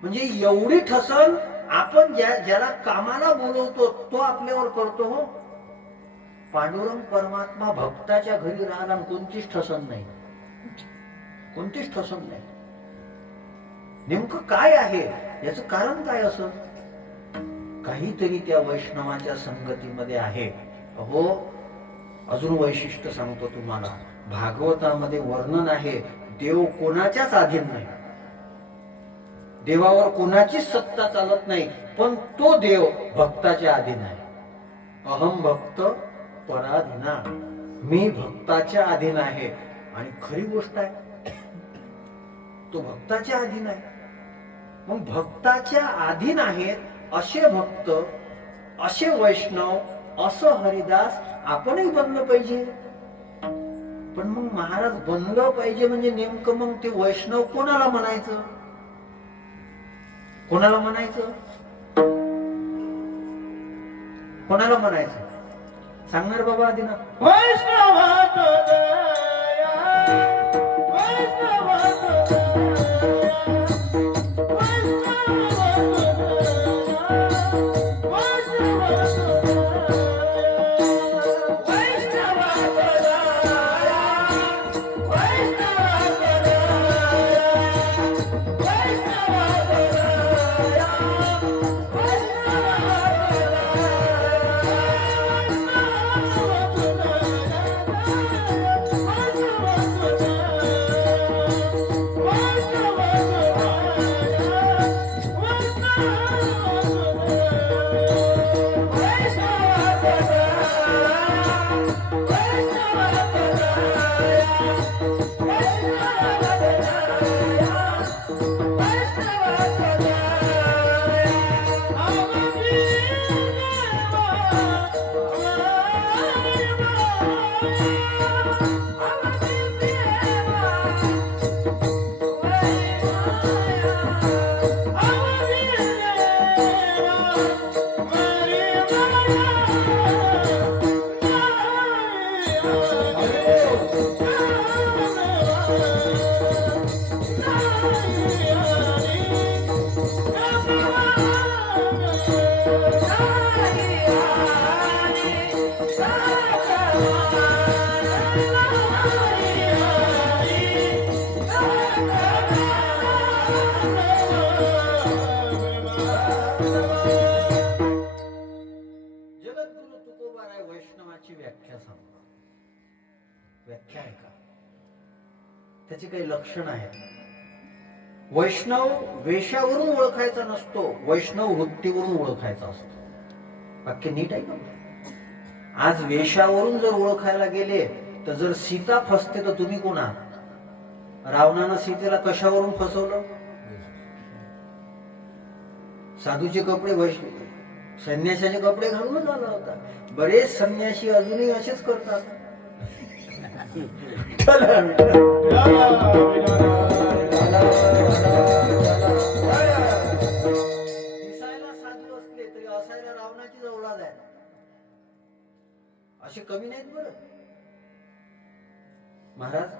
म्हणजे एवढी ठसन आपण ज्याला कामाला बोलवतो तो आपल्यावर करतो हो. पांडुरंग परमात्मा भक्ताच्या घरी राहिला, कोणतीच ठसन नाही. कोणतीच ठसम नाही. नेमकं काय आहे, याचं कारण काय असं? काहीतरी त्या वैष्णवाच्या संगतीमध्ये आहे. अहो, अजून वैशिष्ट्य सांगतो तुम्हाला. भागवतामध्ये वर्णन आहे, देव कोणाच्याच अधीन नाही, देवावर कोणाचीच सत्ता चालत नाही, पण तो देव भक्ताच्या अधीन आहे. अहम भक्त पराधीना, मी भक्ताच्या अधीन आहे. आणि खरी गोष्ट आहे, तो भक्ताच्या अधीन आहे. मग भक्ताच्या अधीन आहेत असे भक्त, असे वैष्णव, असं हरिदास आपणही बनलं पाहिजे. पण मग महाराज बनलं पाहिजे म्हणजे नेमकं मग ते वैष्णव कोणाला म्हणायचं? कोणाला म्हणायचं? कोणाला म्हणायचं सांगणार बाबा आधी ना. वैष्णवात दया, वैष्णवात व्याख्या सांगतो. व्याख्या आहे का? त्याची काही लक्षण आहेत. वैष्णव वेशावरून ओळखायचा नसतो, वैष्णव वृत्तीवरून ओळखायचा असतो. वाक्य नीट आहे का? आज वेशावरून जर ओळखायला गेले तर जर सीता फसते तर तुम्ही कोण आहात? रावणानं सीतेला कशावरून फसवलं? साधूचे कपडे संन्यासाचे कपडे घालूनच आला होता. बरेच संन्यासी अजूनही असेच करतात. दिसायला साधू असले तरी असायला रावणाची औलाद आहे. असे कमी नाहीत बरं महाराज.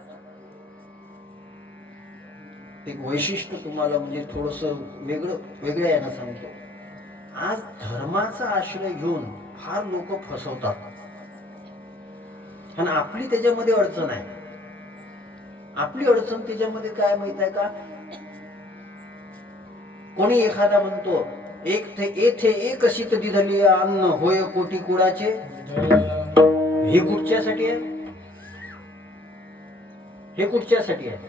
एक वैशिष्ट्य तुम्हाला म्हणजे थोडस वेगळं यानं सांगतो. आज धर्माचा आश्रय घेऊन फार लोक फसवतात आणि आपली त्याच्यामध्ये अडचण आहे. आपली अडचण त्याच्यामध्ये काय माहित आहे का? कोणी एखादा म्हणतो येथे एक शीत दिधली अन्न होय कोटी कुळाचे. हे कुठच्यासाठी आहे? हे कुठच्यासाठी आहे?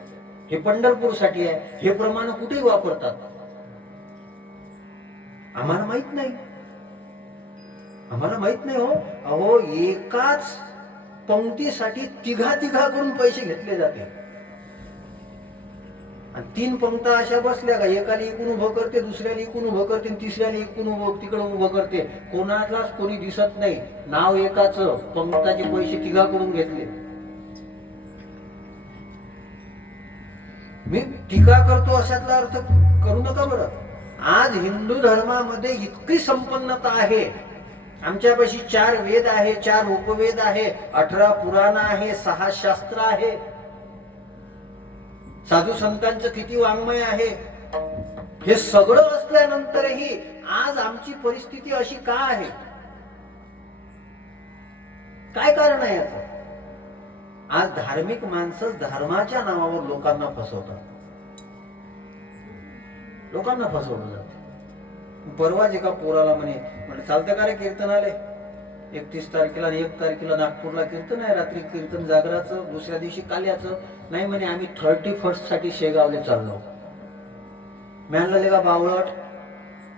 हे पंढरपूर साठी आहे. हे प्रमाण कुठेही वापरतात. आम्हाला माहित नाही, आम्हाला माहित नाही हो. अहो, एकाच पंक्तीसाठी तिघा करून पैसे घेतले जाते. आणि 3 पंक्ता अशा बसल्या का एकाला इकून उभं करते, दुसऱ्याला इकून उभं करते, तिसऱ्याला इकून तिकडे उभं करते. कोणालाच कोणी दिसत नाही. नाव एकाच, पंक्ताचे पैसे तिघा करून घेतले. मी टीका करतो अशातला अर्थ करू नका बरं. आज हिंदू धर्मामध्ये इतकी संपन्नता आहे. आमच्यापाशी 4 वेद आहे, 4 उपवेद आहे, 18 पुराण आहे, 6 शास्त्र आहे. साधू संतांचं किती वाङ्मय आहे. हे सगळं असल्यानंतरही आज आमची परिस्थिती अशी का आहे? काय कारण आहे याचं? आज धार्मिक माणसं धर्माच्या नावावर लोकांना फसवतात. लोकांना फसवलं जातं. परवाच एका पोराला म्हणे चालतं का रे कीर्तनालय, 31 तारखेला आणि 1 तारखेला नागपूरला कीर्तन आहे, रात्री कीर्तन जागराचं, दुसऱ्या दिवशी काल्याचं. नाही म्हणे आम्ही 31 साठी शेगावले चाललो. म्हणलं का बावळट,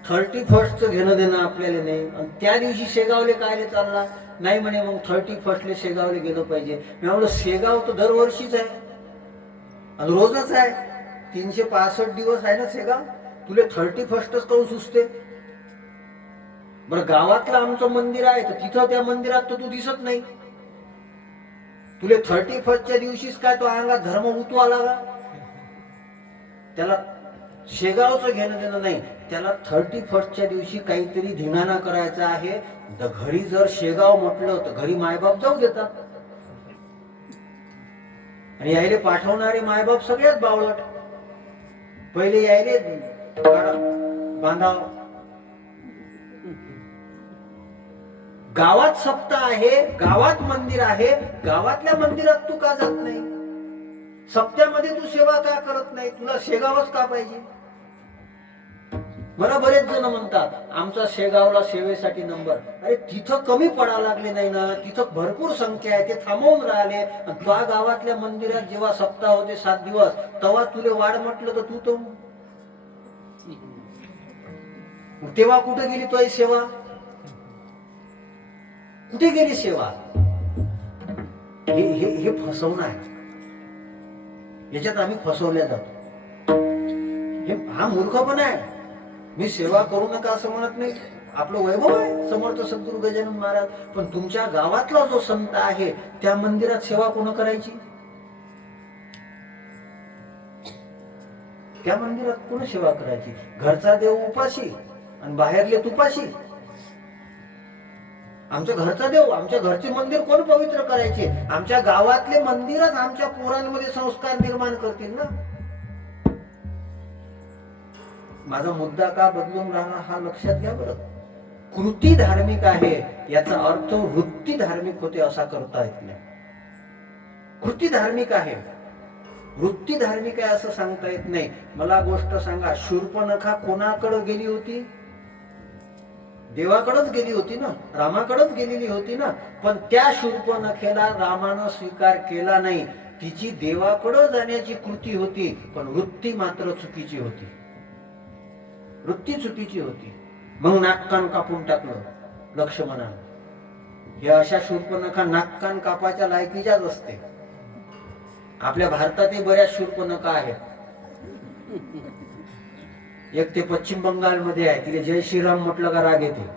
31चं घेणं देणं आपल्याला नाही, आणि त्या दिवशी शेगावले कायले चालला. नाही म्हणे मग 31 शेगावले गेलं पाहिजे. मी म्हणलं शेगाव तर दरवर्षीच आहे आणि रोजच आहे, 365 दिवस आहे ना शेगाव, तुले 31च काऊन सुचते. बरं गावातलं आमचं मंदिर आहे तर तिथं त्या मंदिरात तर तू दिसत नाही, तुले 31च्या दिवशीच काय तो अंगात धर्म उतू आला का. त्याला शेगावचं घेणं देणं नाही, त्याला 31च्या दिवशी काहीतरी धिंगाणा करायचा आहे. घरी जर शेगाव म्हटलं तर घरी मायबाप जाऊ देतात, आणि यायले पाठवणारे मायबाप सगळ्यात बावळट. पहिले यायले बांधाव, गावात सप्ताह आहे, गावात मंदिर आहे, गावातल्या मंदिरात तू का जात नाही. सप्त्यामध्ये तू सेवा का करत नाही, तुला शेगावच का पाहिजे. मला बरेच जण म्हणतात आमचा शेगावला सेवेसाठी नंबर. अरे तिथं कमी पडा लागले नाही ना, तिथं भरपूर संख्या आहे, ते थांबवून राहिले. त्या गावातल्या मंदिरात जेव्हा सप्ताह होते 7 दिवस, तेव्हा तुले वाढ म्हटलं तर तू तो तेव्हा कुठे गेली तो सेवा, कुठे गेली सेवा. हे फसवणं आहे, याच्यात आम्ही फसवल्या जातो. हा मूर्खपणा आहे. मी सेवा करू नका असं म्हणत नाही, आपलं वैभव आहे समर्थ सद्गुरू गजानन महाराज. पण तुमच्या गावातला जो संत आहे त्या मंदिरात सेवा कोण करायची, त्या मंदिरात कोण सेवा करायची. घरचा देव उपाशी आणि बाहेरले तुपाशी. आमच्या घरचा देव, आमच्या घरचे मंदिर कोण पवित्र करायचे. आमच्या गावातले मंदिरच आमच्या पोरांमध्ये संस्कार निर्माण करतील ना. माझा मुद्दा का बदलून राहणार हा लक्षात घ्या बरं. कृती धार्मिक आहे याचा अर्थ वृत्ती धार्मिक होते असा करता येत नाही. कृती धार्मिक आहे, वृत्ती धार्मिक आहे असं सांगता येत नाही. मला गोष्ट सांगा, शूर्पणखा कोणाकडे गेली होती, देवाकडेच गेली होती ना, रामाकडेच गेलेली होती ना. पण त्या शूर्पणखेला रामानं स्वीकार केला नाही. तिची देवाकडे जाण्याची कृती होती, पण वृत्ती मात्र चुकीची होती. वृत्ती चुकीची होती. मग नाककान कापून टाकलं लक्ष्मणानं. हे अशा शूर्पणखा नाककान कापाच्या लायकीच्याच असते. आपल्या भारतातही बऱ्याच शूर्पणखा आहेत. एक ते पश्चिम बंगाल मध्ये आहे, तिथे जय श्रीराम म्हटलं का राग येते.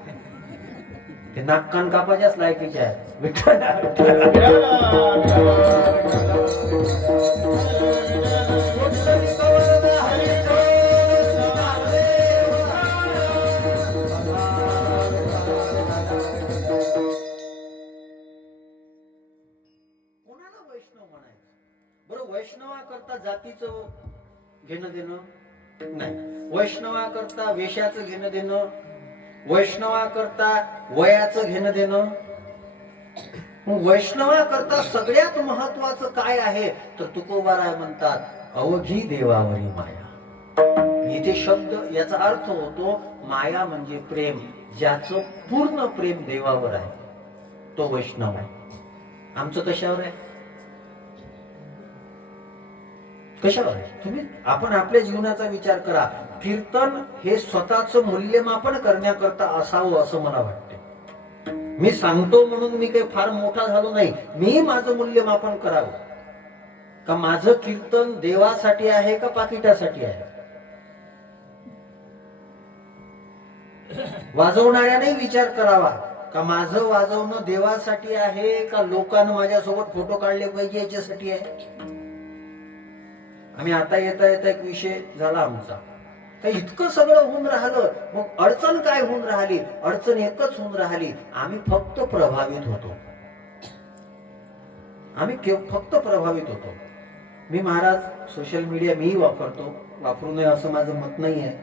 ते नाककान कापाच्याच लायकीचे आहेत. विठ्ठल वैष्णवा करता जातीचं घेणं देणं नाही, वैष्णवा करता वेशाचं घेणं देणं, वैष्णवा करता वयाचं घेणं देणं. वैष्णवा करता सगळ्यात महत्वाचं काय आहे तर तुकोबाराय म्हणतात अवघी देवावरी माया. इथे शब्द याचा अर्थ होतो माया म्हणजे प्रेम. ज्याचं पूर्ण प्रेम देवावर आहे तो वैष्णव आहे. आमचं कशावर आहे, कशावर आहे. तुम्ही आपण आपल्या जीवनाचा विचार करा. कीर्तन हे स्वतःच मूल्यमापन करण्याकरता असावं असं मला वाटते. मी सांगतो म्हणून मी काही फार मोठा झालो नाही. मी माझं मूल्यमापन करावं का माझं कीर्तन देवासाठी आहे का पाकिटासाठी आहे. वाजवणाऱ्याने विचार करावा का माझं वाजवणं देवासाठी आहे का लोकांना माझ्यासोबत फोटो काढले पाहिजे याच्यासाठी आहे. आम्ही आता येता येता एक विषय झाला आमचा, इतकं सगळं होऊन राहिलं, मग अडचण काय होऊन राहिली. अडचण एकच होऊन राहिली, आम्ही फक्त प्रभावित होतो. आम्ही फक्त प्रभावित होतो. मी महाराज सोशल मीडिया मीही वापरतो, वापरू नये असं माझं मत नाही आहे.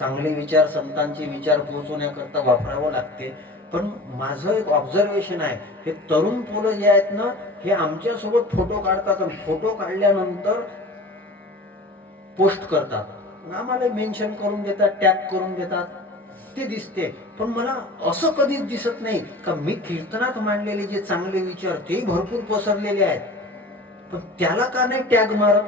चांगले विचार, संतांचे विचार पोहोचवण्याकरता वापरावं लागते. पण माझं एक ऑब्झर्वेशन आहे, हे तरुण मुलं जे आहेत ना, हे आमच्या सोबत फोटो काढतात आणि फोटो काढल्यानंतर पोस्ट करतात, आम्हाला मेन्शन करून देतात, टॅग करून देतात, ते दिसते. पण मला असं कधीच दिसत नाही का मी कीर्तनात मांडलेले जे चांगले विचार ते भरपूर पसरलेले आहेत, पण त्याला का नाही टॅग मारत?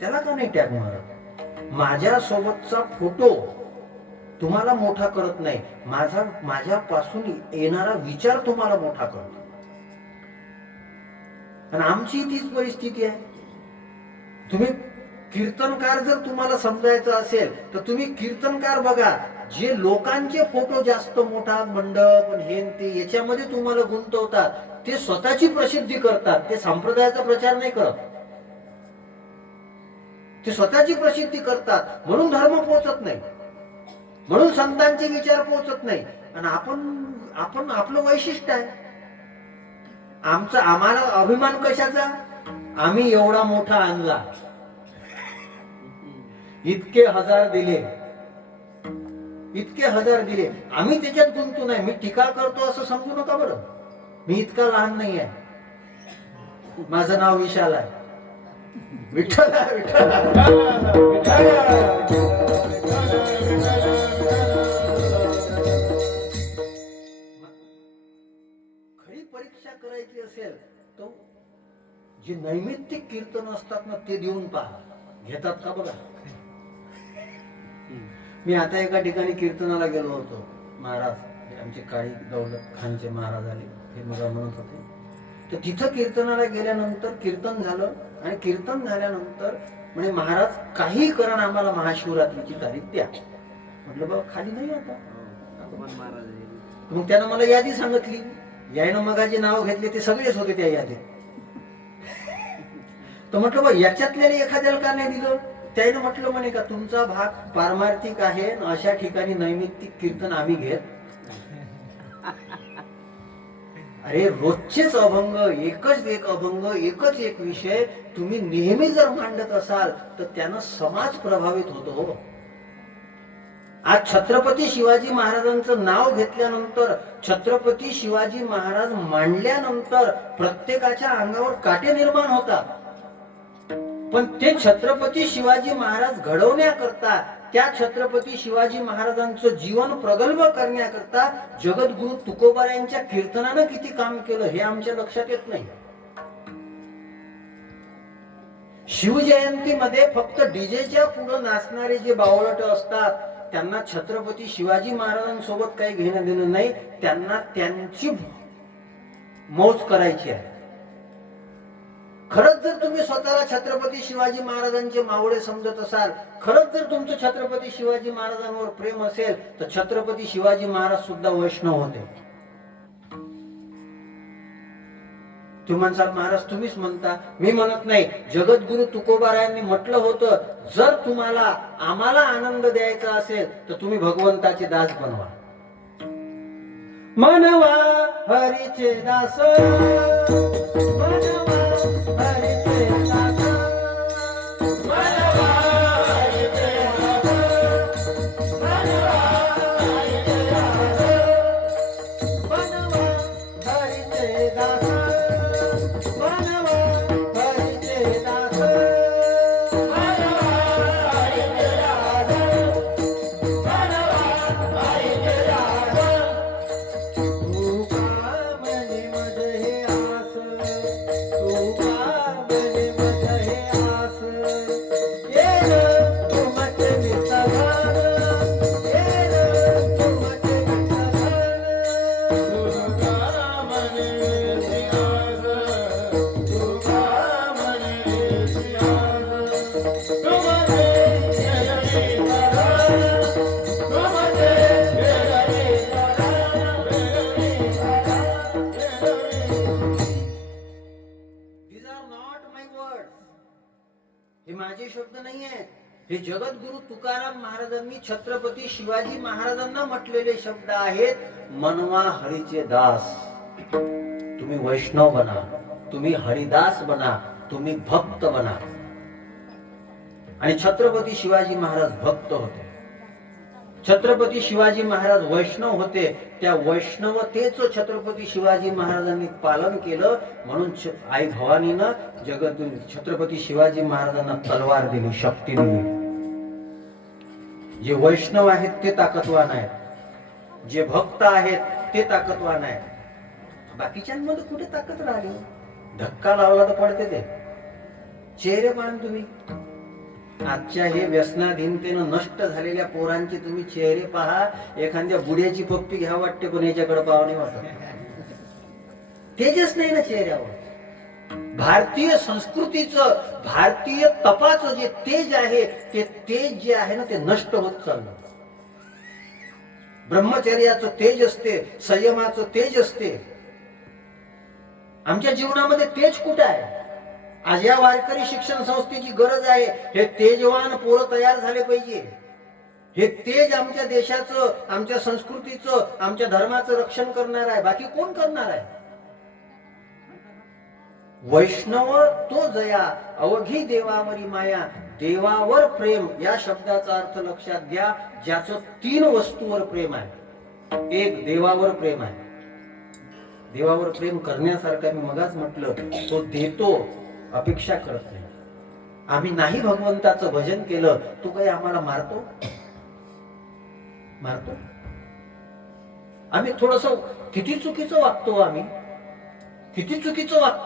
त्याला का नाही टॅग मारत? माझ्या सोबतचा फोटो तुम्हाला मोठा करत नाही, माझ्यापासून येणारा विचार तुम्हाला मोठा करतो. आणि आमची तीच परिस्थिती आहे. तुम्ही कीर्तनकार जर तुम्हाला समजायचं असेल तर तुम्ही कीर्तनकार बघा, जे लोकांचे फोटो जास्त मोठा मंडप हे ते याच्यामध्ये तुम्हाला गुंतवतात, ते स्वतःची प्रसिद्धी करतात, ते संप्रदायाचा प्रचार नाही करत, ते स्वतःची प्रसिद्धी करतात. म्हणून धर्म पोचत नाही, म्हणून संतांचे विचार पोचत नाही. आणि आपण आपलं वैशिष्ट्य आहे आम्हाला अभिमान कशाचा? आम्ही एवढा मोठा आणला, इतके हजार दिले, इतके हजार दिले, आम्ही त्याच्यात गुंतू नाही. मी टीका करतो असं समजू नका बरं, मी इतका लहान नाही आहे. माझं नाव विशाल आहे. विठ्ठल आहे, विठ्ठल खरी परीक्षा करायची असेल तर जे नैमित्तिक कीर्तन असतात ना, ते देऊन पहा, घेतात का बघा. मी आता एका ठिकाणी कीर्तनाला गेलो होतो. महाराज आमचे काळी दौलत खानचे महाराज आले, हे मला म्हणत होते. तर तिथं कीर्तनाला गेल्यानंतर कीर्तन झालं, आणि कीर्तन झाल्यानंतर म्हणजे महाराज काही करण आम्हाला महाशिवरात्रीची तारीख द्या. म्हटलं बाबा खाली नाही आता. मग त्यानं मला यादी सांगितली, यायनं मगाचे नाव घेतले ते सगळेच होते त्या यादीत. तर म्हटलं बा याच्यातल्या एखाद्याला का नाही दिलं? त्यानं म्हटलं म्हणे का तुमचा भाग पारमार्थिक आहे, अशा ठिकाणी नैमित्तिक कीर्तन आम्ही घेत. अरे रोजचेच अभंग, एकच एक अभंग, एकच एक विषय तुम्ही नेहमी जर मांडत असाल तर त्यानं समाज प्रभावित होतो. आज छत्रपती शिवाजी महाराजांचं नाव घेतल्यानंतर, छत्रपती शिवाजी महाराज मांडल्यानंतर प्रत्येकाच्या अंगावर काटे निर्माण होतात. पण ते छत्रपती शिवाजी महाराज घडवण्याकरता, त्या छत्रपती शिवाजी महाराजांचं जीवन प्रगल्भ करण्याकरता जगद्गुरु तुकोबारायांच्या कीर्तनानं किती काम केलं हे आमच्या लक्षात येत नाही. शिवजयंतीमध्ये फक्त डीजेच्या पुढे नाचणारे जे बावळट असतात त्यांना छत्रपती शिवाजी महाराजांसोबत काही घेणं देणं नाही, त्यांना त्यांची मौज करायची आहे. खरंच जर तुम्ही स्वतःला छत्रपती शिवाजी महाराजांचे मावळे समजत असाल, खरंच जर तुमचं छत्रपती शिवाजी महाराजांवर प्रेम असेल तर छत्रपती शिवाजी महाराज सुद्धा वैष्णव होते. तुम्ही म्हणसाल महाराज तुम्हीच म्हणता, मी म्हणत नाही. जगद्गुरु तुकोबारायांनी म्हटलं होतं, जर तुम्हाला आम्हाला आनंद द्यायचा असेल तर तुम्ही भगवंताचे दास बनवा. मनवा हरीचे दास, मनवा हरीचे दास, मनवा हरीचे दास, मनवा हरीचे दास, मनवा हरीचे दास, मनवा हरीचे दास, मनवा हरीचे दास, मनवा हरीचे दास. तुका मने मज हे आस, तुका मने मज हे आस, येर तुमचे निसघान, येर तुमचे निसघान. तुका मने हे आस, तुका मने हे आस, तुमचे निसघान, तुमचे These are not my words. हे माझे शब्द नाही आहेत. हे जगद्गुरु तुकाराम महाराजांनी छत्रपती शिवाजी महाराजांना म्हटलेले शब्द आहेत. मनवा हरीचे दास. तुम्ही वैष्णव बना, तुम्ही हरिदास बना, तुम्ही भक्त बना. आणि छत्रपती शिवाजी महाराज भक्त होते. छत्रपती शिवाजी महाराज वैष्णव होते, त्या वैष्णवतेचं छत्रपती शिवाजी महाराजांनी पालन केलं, म्हणून आई भवानीनं जगद्गुरु छत्रपती शिवाजी महाराजांना तलवार दिली, शक्ती दिली. जे वैष्णव आहेत ते ताकदवान आहेत, जे भक्त आहेत ते ताकदवान आहेत. बाकीच्यांमध्ये कुठे ताकद राहिली? धक्का लावला तर पडते ते. चेहरे पाहून तुम्ही आजच्या हे व्यसनाधीनतेनं नष्ट झालेल्या पोरांचे तुम्ही चेहरे पहा. एखाद्या बुड्याची पप्पी घ्या वाटते, पण याच्याकडे पाहावं नाही वाटत. तेजच नाही ना चेहऱ्यावर. भारतीय संस्कृतीचं, भारतीय तपाचं जे तेज आहे, ते तेज जे आहे ना, ते नष्ट होत चाललं. ब्रह्मचर्याचं तेज असते, संयमाचं तेज असते. आमच्या जीवनामध्ये तेज कुठे आहे? आज या वारकरी शिक्षण संस्थेची गरज आहे. हे तेजवान पोरं तयार झाले पाहिजे. हे तेज आमच्या देशाचं, आमच्या संस्कृतीचं, आमच्या धर्माचं रक्षण करणार आहे. बाकी कोण करणार आहे? वैष्णव तो जया, अवघी देवावरी माया. देवावर प्रेम या शब्दाचा अर्थ लक्षात घ्या, ज्याचं 3 वस्तूवर प्रेम आहे. एक, देवावर प्रेम आहे. देवावर प्रेम करण्यासारखा मी मगाच म्हटलं, तो देतो, अपेक्षा करत नाही. आम्ही नाही भगवंताचं भजन केलं, तू काही आम्हाला मारतो? आम्ही थोडस किती चुकीचं वागतो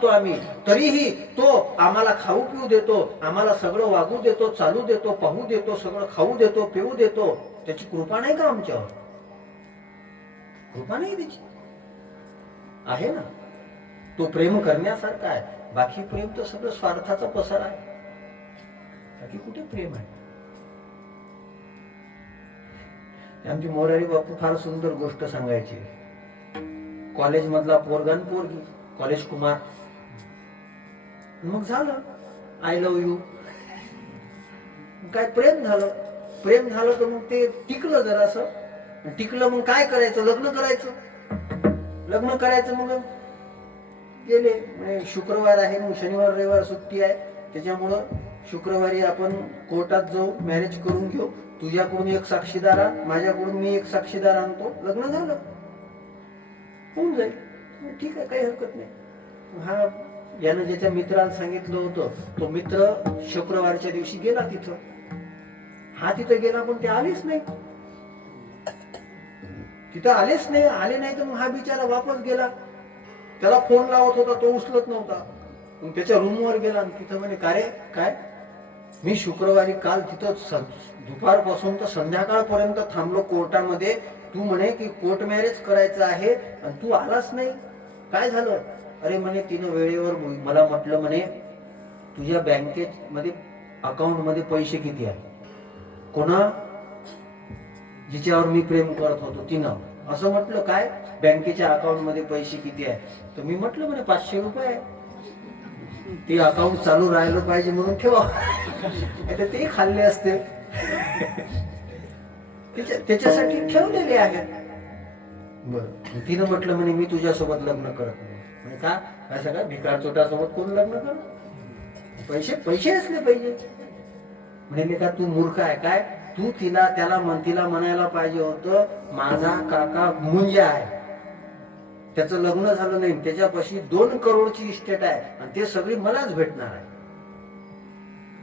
आम्ही, तरीही तो आम्हाला खाऊ पिऊ देतो, आम्हाला सगळं वागू देतो, चालू देतो, पाहू देतो, सगळं खाऊ देतो, पिऊ देतो. त्याची कृपा नाही का आमच्यावर? कृपा नाही त्याची? आहे ना. तो प्रेम करण्यासारखा आहे. बाकी प्रेम तर सगळं स्वार्थाचा पसार आहे. बाकी कुठे प्रेम आहे? आमची मोरारी बापू फार सुंदर गोष्ट सांगायची. कॉलेज मधला पोरगा आणि पोरगी, कॉलेज कुमार, मग झालं आय लव्ह यू, काय प्रेम झालं तर मग ते टिकलं जरासं. टिकलं मग काय करायचं? लग्न करायचं. मग गेले. शुक्रवार आहे, मग शनिवार रविवार सुट्टी आहे, त्याच्यामुळं शुक्रवारी आपण कोर्टात जाऊ, मॅरेज करून घेऊ. तुझ्याकडून एक साक्षीदार आण, माझ्याकडून मी एक साक्षीदार आणतो, लग्न झालं, होऊन जाईल. ठीक आहे, काही हरकत नाही. हा यानं ज्याच्या मित्राला सांगितलं होतं, तो मित्र शुक्रवारच्या दिवशी गेला तिथं. हा तिथं गेला, पण ते आले नाही. आले नाही तर मग हा बिचारा वापस गेला. त्याला फोन लावत होता, तो उचलत नव्हता. मग त्याच्या रूमवर गेला आणि तिथं म्हणे, काय मी शुक्रवारी काल तिथं दुपारपासून तर संध्याकाळपर्यंत थांबलो कोर्टामध्ये. तू म्हणे की कोर्ट मॅरेज करायचं आहे आणि तू आलाच नाही, काय झालं? अरे म्हणे, तिनं वेळेवर मला म्हटलं, म्हणे तुझ्या बँकेत मध्ये अकाउंट मध्ये पैसे किती आहे? कोणा? जिच्यावर मी प्रेम करत होतो तिनं असं म्हटलं. काय बँकेच्या अकाउंट मध्ये पैसे किती आहे? तर मी म्हटलं, म्हणे 500 रुपये आहे. ते अकाउंट चालू राहिलं पाहिजे म्हणून ठेवा, ते खाल्ले असते. त्याच्यासाठी ठेवलेले आहेत. बरं, तिनं म्हटलं, म्हणे मी तुझ्यासोबत लग्न करत नाही. म्हणजे का? असं का भिकार चोटासोबत कोण लग्न कर? पैसे असले पाहिजे. म्हणजे का तू मूर्ख आहे काय? तू तिला म्हणायला पाहिजे होतं, माझा काका मुंजा आहे, त्याचं लग्न झालं नाही, त्याच्यापाशी 2 करोडची इस्टेट आहे आणि ते सगळी मलाच भेटणार आहे.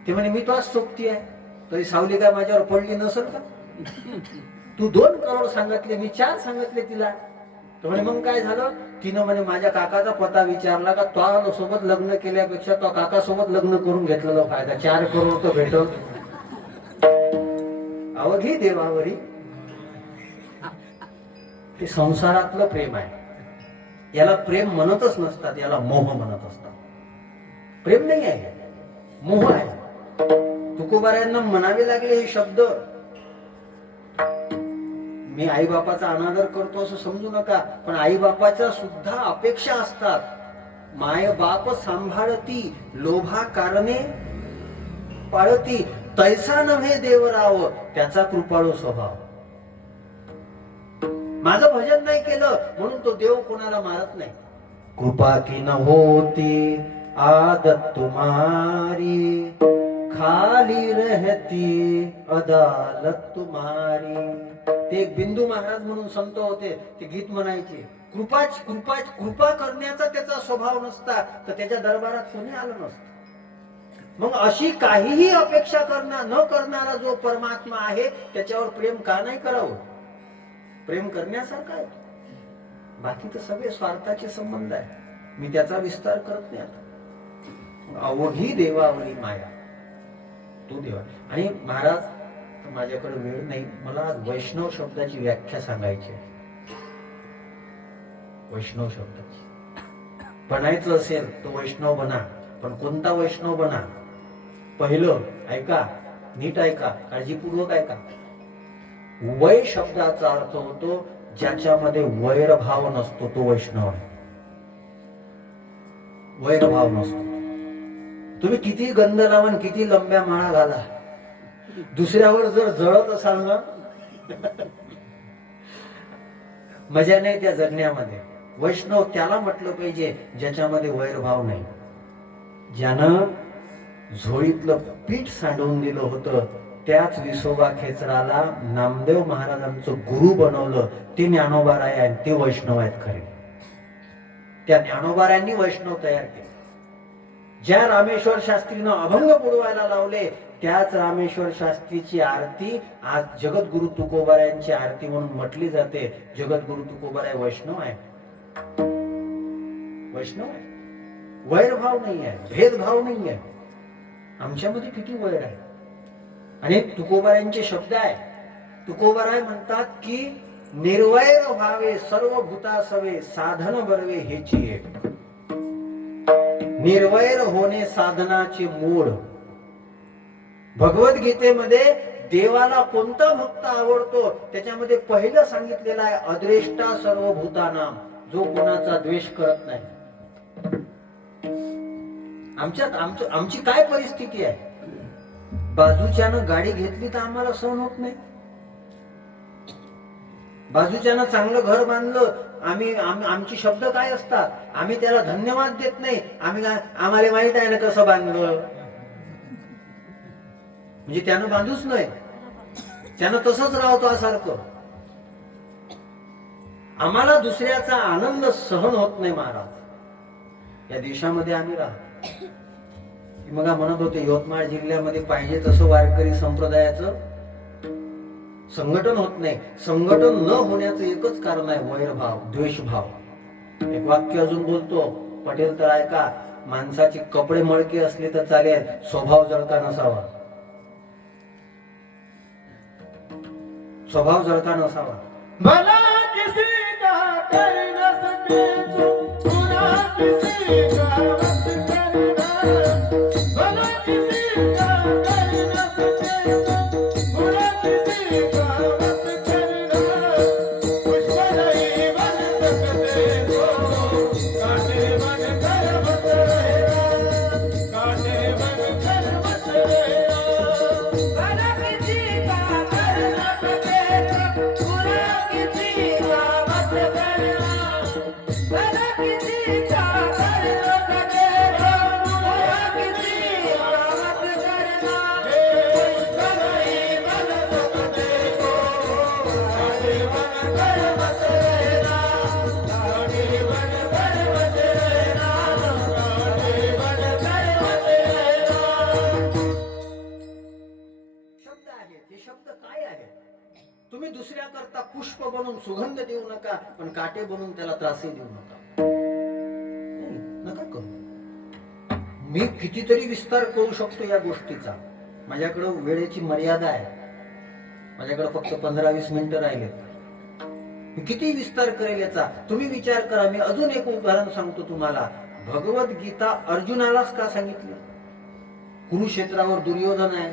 ते म्हणे मी तोच सोबती आहे, तरी सावली काय माझ्यावर पडली नसेल का? तू 2 करोड सांगितले, मी 4 सांगितले तिला. तर म्हणे मग काय झालं? तिनं म्हणे माझ्या काकाचा पत्ता विचारला का, तो सोबत लग्न केल्यापेक्षा तो काका सोबत लग्न करून घेतलेला फायदा. 4 करोड तर भेटल. अवघी देवावरी. ते संसारातलं प्रेम आहे. याला प्रेम म्हणतच नसतात, याला मोह म्हणत असतात. प्रेम नाही आहे, मोह आहे. तुकोबारायांना म्हणावे लागले हे शब्द. मी आई बापाचा अनादर करतो असं समजू नका, पण आई बापाच्या सुद्धा अपेक्षा असतात. माय बाप सांभाळती, लोभा कारणे पाळती, तैसा नव्हे देवराव त्याचा कृपाळू स्वभाव. माझं भजन नाही केलं म्हणून तो देव कोणाला मारत नाही. कृपा की न होती आदत तुम्हारी, खाली रहती अदालत तुम्हारी. ते एक बिंदू महाराज म्हणून संत होते, ते गीत म्हणायचे. कृपा करण्याचा त्याचा स्वभाव नसता तर त्याच्या दरबारात कोणी आलं नसतं. मग अशी काहीही अपेक्षा न करणारा जो परमात्मा आहे त्याच्यावर प्रेम का नाही करावं? प्रेम करण्यासारखं आहे. बाकी तर सगळे स्वार्थाचे संबंध आहे. मी त्याचा विस्तार करत नाही आता. अवघी देवावरी माया, तो देवा. आणि महाराज, माझ्याकडे वेळ नाही, मला आज वैष्णव शब्दाची व्याख्या सांगायची आहे. वैष्णव शब्दाची बनायचं असेल तो वैष्णव बना, पण कोणता वैष्णव बना? पहिलं ऐका, नीट ऐका, काळजीपूर्वक ऐका. वै शब्दाचा अर्थ होतो ज्याच्यामध्ये वैरभाव नसतो, तो वैष्णव आहे. वैरभाव नसतो. तुम्ही किती गंध लावून किती लंब्या माळा घाला, दुसऱ्यावर जर जळत असाल ना, मजा नाही त्या जगण्यामध्ये. वैष्णव त्याला म्हटलं पाहिजे ज्याच्यामध्ये वैरभाव नाही. ज्यानं झोळीतलं पीठ सांडवून दिलं होतं, त्याच विसोबा खेचराला नामदेव महाराजांचं गुरु बनवलं, ते ज्ञानोबाराय आहेत, ते वैष्णव आहेत खरे. त्या ज्ञानोबारायांनी वैष्णव तयार केले. ज्या रामेश्वर शास्त्रीनं अभंग बुडवायला लावले, त्याच रामेश्वर शास्त्रीची आरती आज जगद्गुरु तुकोबारायांची आरती म्हणून म्हटली जाते. जगद्गुरु तुकोबाराय वैष्णव आहे. वैष्णव आहे. वैरभाव नाही आहे, भेदभाव नाही आहे. आमच्यामध्ये किती वैर आहे. आणि तुकोबारायांचे शब्द आहे. तुकोबाराय म्हणतात की निर्वैर व्हावे सर्व भूतासवे, साधन बरवे हेची एक. निर्वैर होणे साधनाचे मूळ. भगवद्गीतेमध्ये देवाला कोणता भक्त आवडतो त्याच्यामध्ये पहिलं सांगितलेलं आहे अद्वेष्टा सर्व भूतानाम, जो कोणाचा द्वेष करत नाही. आमची काय परिस्थिती आहे? बाजूच्यानं गाडी घेतली तर आम्हाला सहन होत नाही. बाजूच्यानं चांगलं घर बांधलं, आमची शब्द काय असतात? आम्ही त्याला धन्यवाद देत नाही. आम्हाला माहित आहे ना कसं बांधलं. म्हणजे त्यानं बांधूच नाही, त्यानं तसंच राहतो सारखं. आम्हाला दुसऱ्याचा आनंद सहन होत नाही महाराज. या देशामध्ये आम्ही राहतो. मग म्हणत होते यवतमाळ जिल्ह्यामध्ये पाहिजे तसं वारकरी संप्रदायाचं संघटन होत नाही. संघटन न होण्याचं एकच कारण आहे वैरभाव, द्वेषभाव. एक वाक्य अजून बोलतो पटेल तर ऐका, माणसाचे कपडे मळके असले तर चालेल, स्वभाव जळका नसावा. स्वभाव जळका नसावा. भला किसी का कर न सके तो बुरा किसी का मत करना. भला किसी का कर न सके तो बुरा किसी का मत करना. पुष्प नहीं बन सकते तो कांटे बनकर मत रहना. कांटे बनकर मत रहना. भला किसी का कर न सके तो बुरा किसी का मत करना. भला किसी का कर न सके तो बुरा किसी का मत करना. पुष्प नहीं बन सकते तो कांटे बनकर मत रहना. कांटे बनकर मत रहना. कांटे बनकर मत रहना. शब्द आहेत. हे शब्द काय आहेत? तुम्ही दुसऱ्या करता पुष्प बनून सुगंध देऊ नका, पण काटे बनून त्याला त्रासही देऊ नका. नाही, नका करू. मी कितीतरी विस्तार करू शकतो या गोष्टीचा. माझ्याकडे वेळेची मर्यादा आहे. माझ्याकडे फक्त 15-20 मिनिटं राहिलेत. मी किती विस्तार करेल याचा तुम्ही विचार करा. मी अजून एक उदाहरण सांगतो तुम्हाला. भगवद्गीता अर्जुनालाच का सांगितली? कुरुक्षेत्रावर दुर्योधन आहे,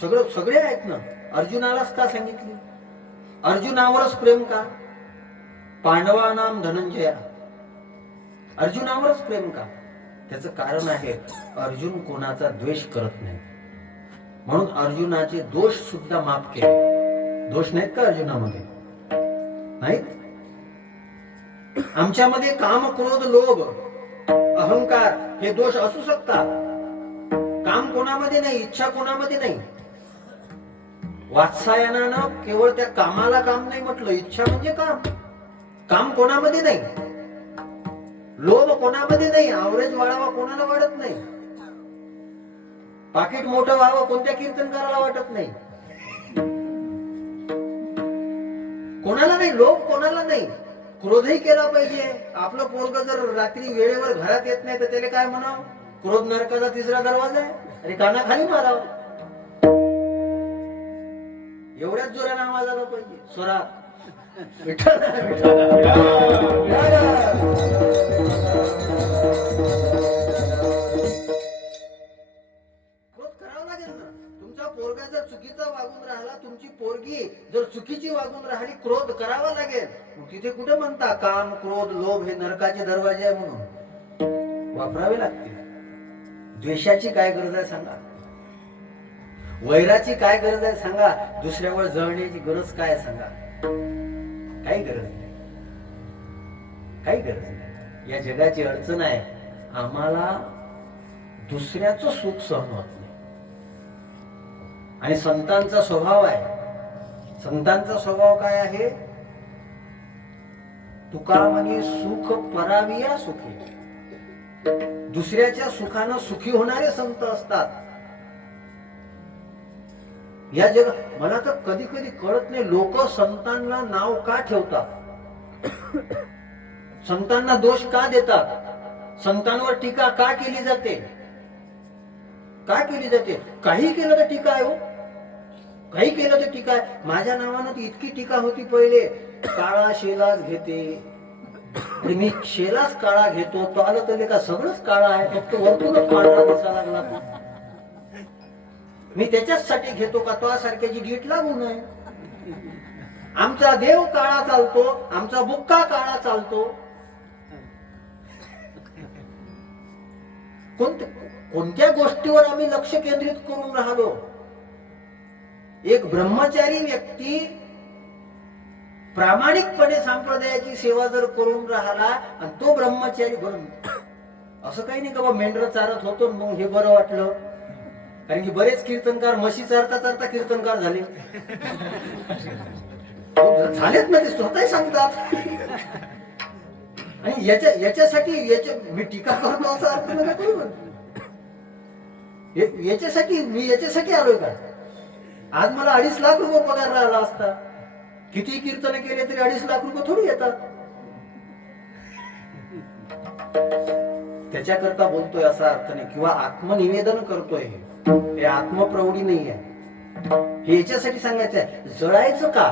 सगळे आहेत ना. अर्जुनालाच का सांगितली? अर्जुनावरच प्रेम का? पांडवानाम धनंजया, अर्जुनावरच प्रेम का? त्याचं कारण आहे अर्जुन कोणाचा द्वेष करत नाही, म्हणून अर्जुनाचे दोष सुद्धा माफ केले. दोष नाहीत का अर्जुनामध्ये? नाहीत. आमच्यामध्ये काम, क्रोध, लोभ, अहंकार हे दोष असू शकतात, काम कोणामध्ये नाही, इच्छा कोणामध्ये नाही. वात्सायनानं केवळ त्या कामाला काम नाही म्हटलं, इच्छा म्हणजे काम. काम कोणामध्ये नाही, लोभ कोणामध्ये नाही, आवरेज वाढावा कोणाला वाढत नाही, पाकिट मोठं व्हावं कोणत्या कीर्तनकाराला वाटत नाही, कोणाला नाही, लोभ कोणाला नाही. क्रोधही केला पाहिजे. आपलं पोरग जर रात्री वेळेवर घरात येत नाही तर त्याला काय म्हणावं, क्रोध नरकाचा तिसरा दरवाजा आहे, अरे कानाखाली मारावं. एवढ्याच जोरानं आवाज आला पाहिजे स्वरात, विठ्ठल विठ्ठल क्रोध करावा लागेल ना. तुमचा पोरगा जर चुकीचा वागून राहिला, तुमची पोरगी जर चुकीची वागून राहिली, क्रोध करावा लागेल. मग तिथे कुठे म्हणता काम क्रोध लोभ हे नरकाचे दरवाजे आहे म्हणून वापरावे लागतील. द्वेषाची काय गरज आहे सांगा, वैराची काय गरज आहे सांगा, दुसऱ्यावर जळण्याची गरज काय आहे सांगा. काही गरज नाही, काही गरज नाही. या जगाची अडचण आहे, आम्हाला दुसऱ्याचं सुख सहन होत नाही. आणि संतांचा स्वभाव आहे, संतांचा स्वभाव काय आहे, तुका म्हणे सुख पराविया सुखी. दुसऱ्याच्या सुखानं सुखी होणारे संत असतात. या जगात मला तर कधी कधी कळत नाही, लोक संतांना नाव का ठेवतात, संतांना दोष का देतात, संतांवर टीका का केली जाते, का केली जाते. काही केलं तर टीका आहे हो, काही केलं तर टीका आहे. माझ्या नावानं ती इतकी टीका होती पहिले, काळा शेलाच घेते, मी शेलाच काळा घेतो, तो आलं तर का सगळंच काळा आहे, फक्त वरतूनच पांढरा दिसायला लागला. मी त्याच्याचसाठी घेतो का तो सारख्याची डीट लागू नये. आमचा देव काळा चालतो, आमचा बुक्का काळा चालतो. कोणत्या गोष्टीवर आम्ही लक्ष केंद्रित करून राहिलो. एक ब्रह्मचारी व्यक्ती प्रामाणिकपणे संप्रदायाची सेवा जर करून राहिला आणि तो ब्रह्मचारी बरं, असं काही नाही का बा मेंढर चारत होतो मग हे बरं वाटलं. कारण की बरेच कीर्तनकार म्हशी चारता चारता कीर्तनकार झाले, झालेत ना, ते स्वतः सांगतात. आणि याच्यासाठी मी टीका करतो असा अर्थ नका करू. मी याच्यासाठी आलोय का. आज मला 2.5 लाख रुपये पगार राहिला असता, किती कीर्तन केले तरी 2.5 लाख रुपये थोडी येतात. त्याच्याकरता बोलतोय असा अर्थ नाही, किंवा आत्मनिवेदन करतोय, हे आत्मप्रौढी नाही आहे. हे याच्यासाठी सांगायचं आहे, जळायचं का.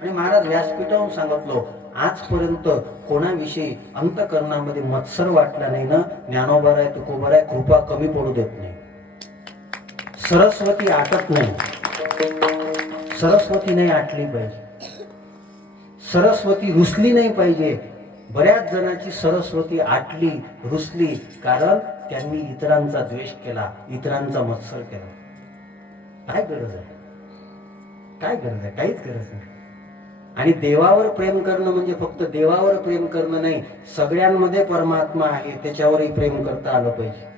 आणि महाराज व्यासपीठावरून सांगितलं, आजपर्यंत कोणाविषयी अंतकरणामध्ये मत्सर वाटला नाही ना, ज्ञानोबा आहे तुकोबा आहे, कृपा कमी पडू देत नाही. सरस्वती आटत नाही, सरस्वती नाही आटली पाहिजे, सरस्वती रुसली नाही पाहिजे. बऱ्याच जणांची सरस्वती आटली रुसली, कारण त्यांनी इतरांचा द्वेष केला, इतरांचा मत्सर केला. काय गरज आहे, काय गरज आहे, काहीच गरज नाही. आणि देवावर प्रेम करणं म्हणजे फक्त देवावर प्रेम करणं नाही, सगळ्यांमध्ये परमात्मा आहे त्याच्यावरही प्रेम करता आलं पाहिजे.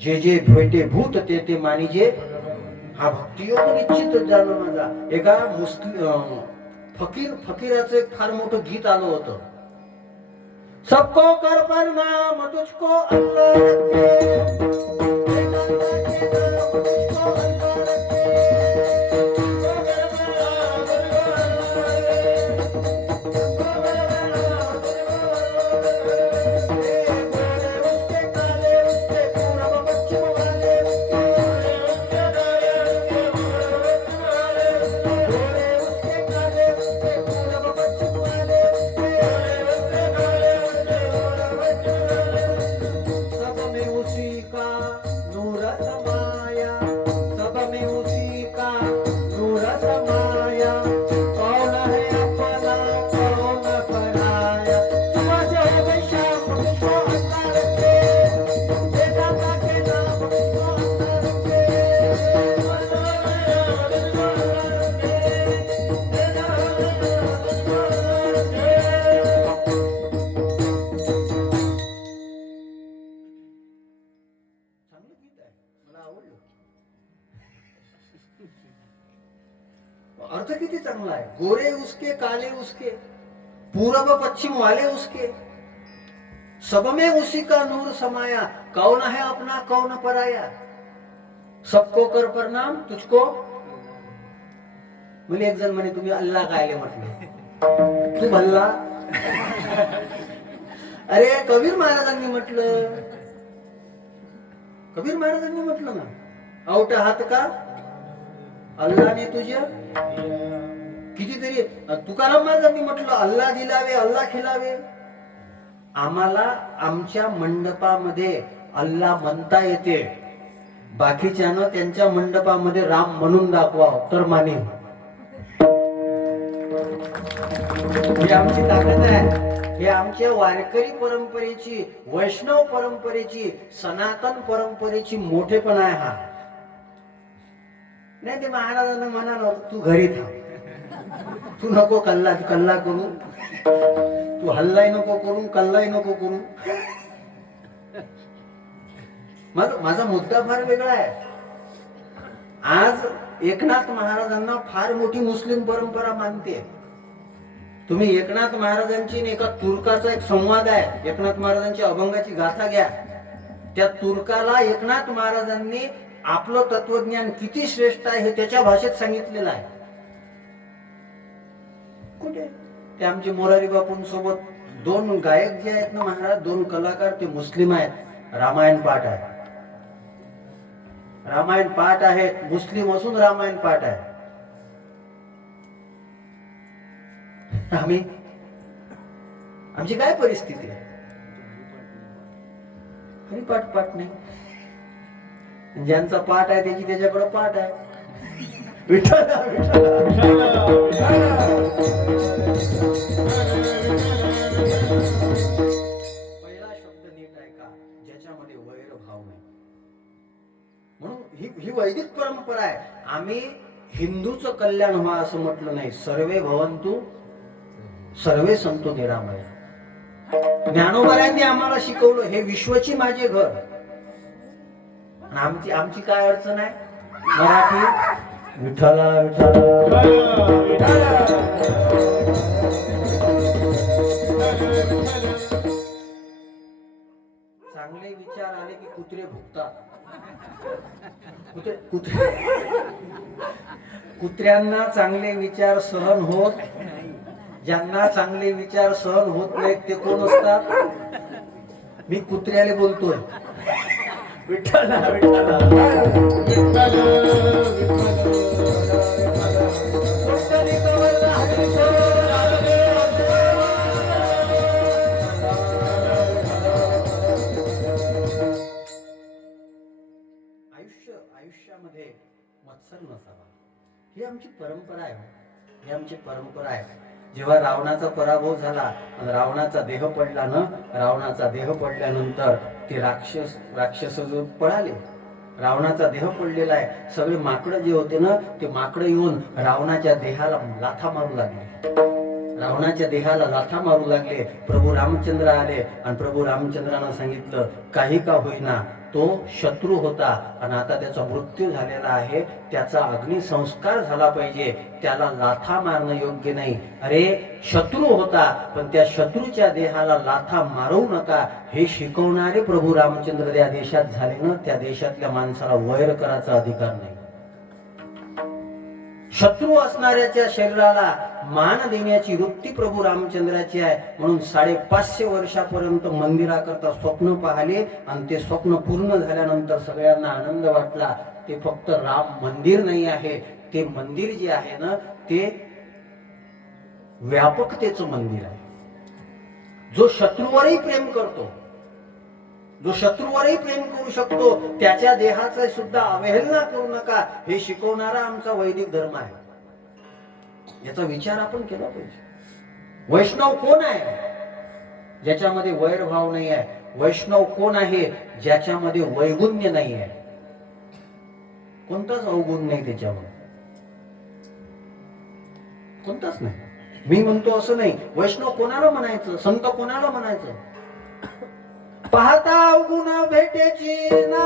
जे जे भेटे भूत ते ते मानिजे, हा भक्तियोग निश्चित जाणं माझा. एका मुस्लिम फकीराचं एक फार मोठं गीत आलं होतं, सबको कर प्रणाम तुझको अल्लाह रखे, चांगला आहे. गोरे उसके काले उसके, पूरब पश्चिम वाले उसके, सब में उसी का नूर समाया, कौन है अपना कौन पराया, सबको कर प्रणाम तुझको. म्हणजे एक जण म्हणे तुम्ही अल्लाह कायले म्हटले, तू भल्ला. अरे कबीर महाराजांनी म्हटलं, कबीर महाराजांनी म्हटलं ना, औट हात का अल्लाने तुझ्या. कितीतरी तुकाराम महाराजांनी म्हटलं, अल्लाह दिलावे अल्लाह खिलावे. आम्हाला आमच्या मंडपामध्ये अल्लाह म्हणता येते, बाकीच्यानं त्यांच्या मंडपामध्ये राम म्हणून दाखवा तर माने. ही आमची ताकद आहे. हे आमच्या वारकरी परंपरेची, वैष्णव परंपरेची, सनातन परंपरेची मोठेपण आहे हा. नाही ते महाराजांना म्हणाल तू घरी थांब, तू नको कल्ला करू, तू हल्लाही नको करू, कल्लाही नको करू. माझा मुद्दा फार वेगळा आहे. आज एकनाथ महाराजांना फार मोठी मुस्लिम परंपरा मानते. तुम्ही एकनाथ महाराजांची एका तुर्काचा एक संवाद आहे, एकनाथ महाराजांची अभंगाची गाथा घ्या. त्या तुर्काला एकनाथ महाराजांनी आपलं तत्वज्ञान किती श्रेष्ठ आहे हे त्याच्या भाषेत सांगितलेलं आहे. कुठे ते आमचे मोरारी बापूंसोबत दोन गायक जे आहेत ना महाराज, दोन कलाकार, ते मुस्लिम आहेत. रामायण पाठ आहे, रामायण पाठ आहे, मुस्लिम असून रामायण पाठ आहे. आमची काय परिस्थिती आहे? हरिपाठ पाठ नाही. ज्यांचा पाठ आहे त्याची त्याच्याकडे पाठ आहे. विठ्ठला विठ्ठला पहिला शब्द नीट ऐका, ज्याच्यामध्ये वैर भाव नाही. म्हणून ही वैदिक परंपरा आहे. आम्ही हिंदूचं कल्याण व्हा असं म्हटलं नाही. सर्वे भवंतु सर्वे संतो निरामय. ज्ञानोबांनी आम्हाला शिकवलं, हे विश्वची माझे घर. आमची काय अडचण आहे? मराठी विठ्ठला विठ्ठला. चांगले विचार आले की कुत्रे भुकतात. कुत्र्यांना चांगले विचार सहन होत. ज्यांना चांगले विचार सहन होत नाहीत ते कोण असतात? मी कुत्र्याला बोलतोय. विठ्ठला विठ्ठला आयुष्यामध्ये मत्सर नसावा, ही आमची परंपरा आहे. ही आमची परंपरा आहे. जेव्हा रावणाचा पराभव झाला, रावणाचा देह पडला ना, रावणाचा देह पडल्यानंतर ते राक्षस जो पळाले. रावणाचा देह पडलेला आहे. सगळे माकडं जे होते ना, ते माकडं येऊन रावणाच्या देहाला लाथा मारू लागले. रावणाच्या देहाला लाथा मारू लागले. प्रभू रामचंद्र आले आणि प्रभू रामचंद्रानं सांगितलं, काही का होईना तो शत्रू होता आणि आता त्याचा मृत्यू झालेला आहे, त्याचा अग्निसंस्कार झाला पाहिजे, त्याला लाथा मारणं योग्य नाही. अरे शत्रू होता, पण त्या शत्रूच्या देहाला लाथा मारू नका हे शिकवणारे प्रभू रामचंद्र त्या देशात झाले ना, त्या देशातल्या माणसाला वैर करायचा अधिकार नाही. शत्रू असणाऱ्याच्या शरीराला मान देण्याची वृत्ती प्रभू रामचंद्राची आहे. म्हणून 550 वर्षापर्यंत मंदिराकरता स्वप्न पाहिले आणि ते स्वप्न पूर्ण झाल्यानंतर सगळ्यांना आनंद वाटला. ते फक्त राम मंदिर नाही आहे, ते मंदिर जे आहे ना, ते व्यापकतेचं मंदिर आहे. जो शत्रूवरही प्रेम करतो, जो शत्रूवरही प्रेम करू शकतो, त्याच्या देहाचा सुद्धा अवहेलना करू नका हे शिकवणारा आमचा वैदिक धर्म आहे. याचा विचार आपण केला पाहिजे. वैष्णव कोण आहे? ज्याच्यामध्ये वैरभाव नाही आहे. वैष्णव कोण आहे? ज्याच्यामध्ये वैगुण्य नाही आहे. कोणताच अवगुण नाही त्याच्यामध्ये, कोणताच नाही. मी म्हणतो असं नाही. वैष्णव कोणाला म्हणायचं? संत कोणाला म्हणायचं? पाहता अवगुण भेटेची ना,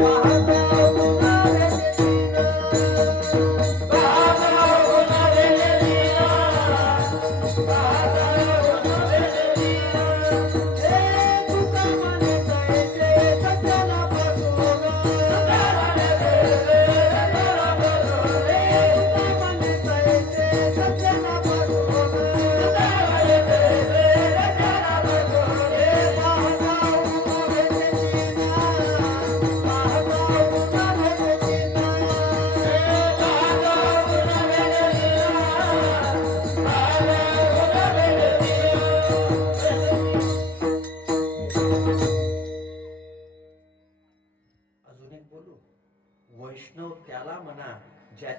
पाहता अवगुण भेटेची ना, पाहता अवगुण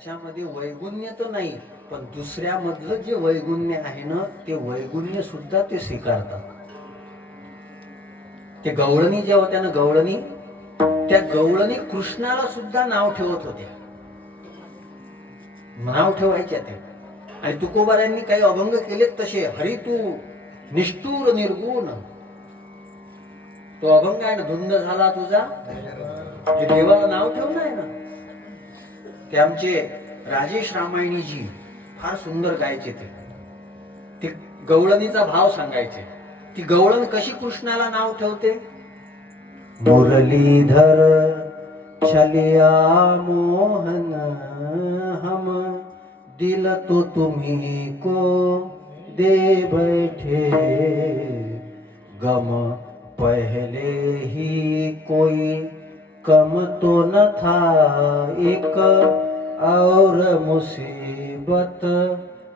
त्याच्यामध्ये वैगुण्य तर नाही, पण दुसऱ्यामधलं जे वैगुण्य आहे ना, ते वैगुण्य सुद्धा ते स्वीकारतात. ते गवळणी जेव्हा त्यानं गवळणी, त्या गवळणी कृष्णाला सुद्धा नाव ठेवत होत्या, नाव ठेवायच्या त्या. आणि तुकोबारांनी काही अभंग केलेत तसे, हरी तू निष्ठुर निर्गुण, तो अभंग आहे ना, धुंद झाला तुझा, हे देवाला नाव ठेवणं आहे ना. ते आमचे राजेश रामायणीजी फार सुंदर गायचे. ते गवळणीचा भाव सांगायचे. ती गवळण कशी कृष्णाला नाव ठेवते, मुरलीधर छलिया मोहन हम दिल तो तुम्ही को दे बैठे, गम पहले ही कोई कम तो न था, एक और मुसीबत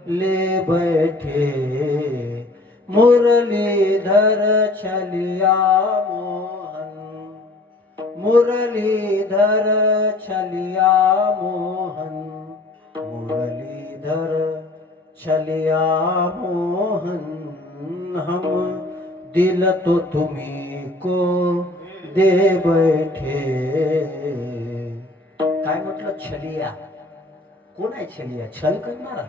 ले बैठे, मुरलीधर छलिया मोहन, मुरलीधर छलिया मोहन, मुरलीधर छलिया मोहन हम दिल तो तुम्ही को दे बैठे. काय म्हटलं, छलिया. कोण आहे छलिया? छल करणारा.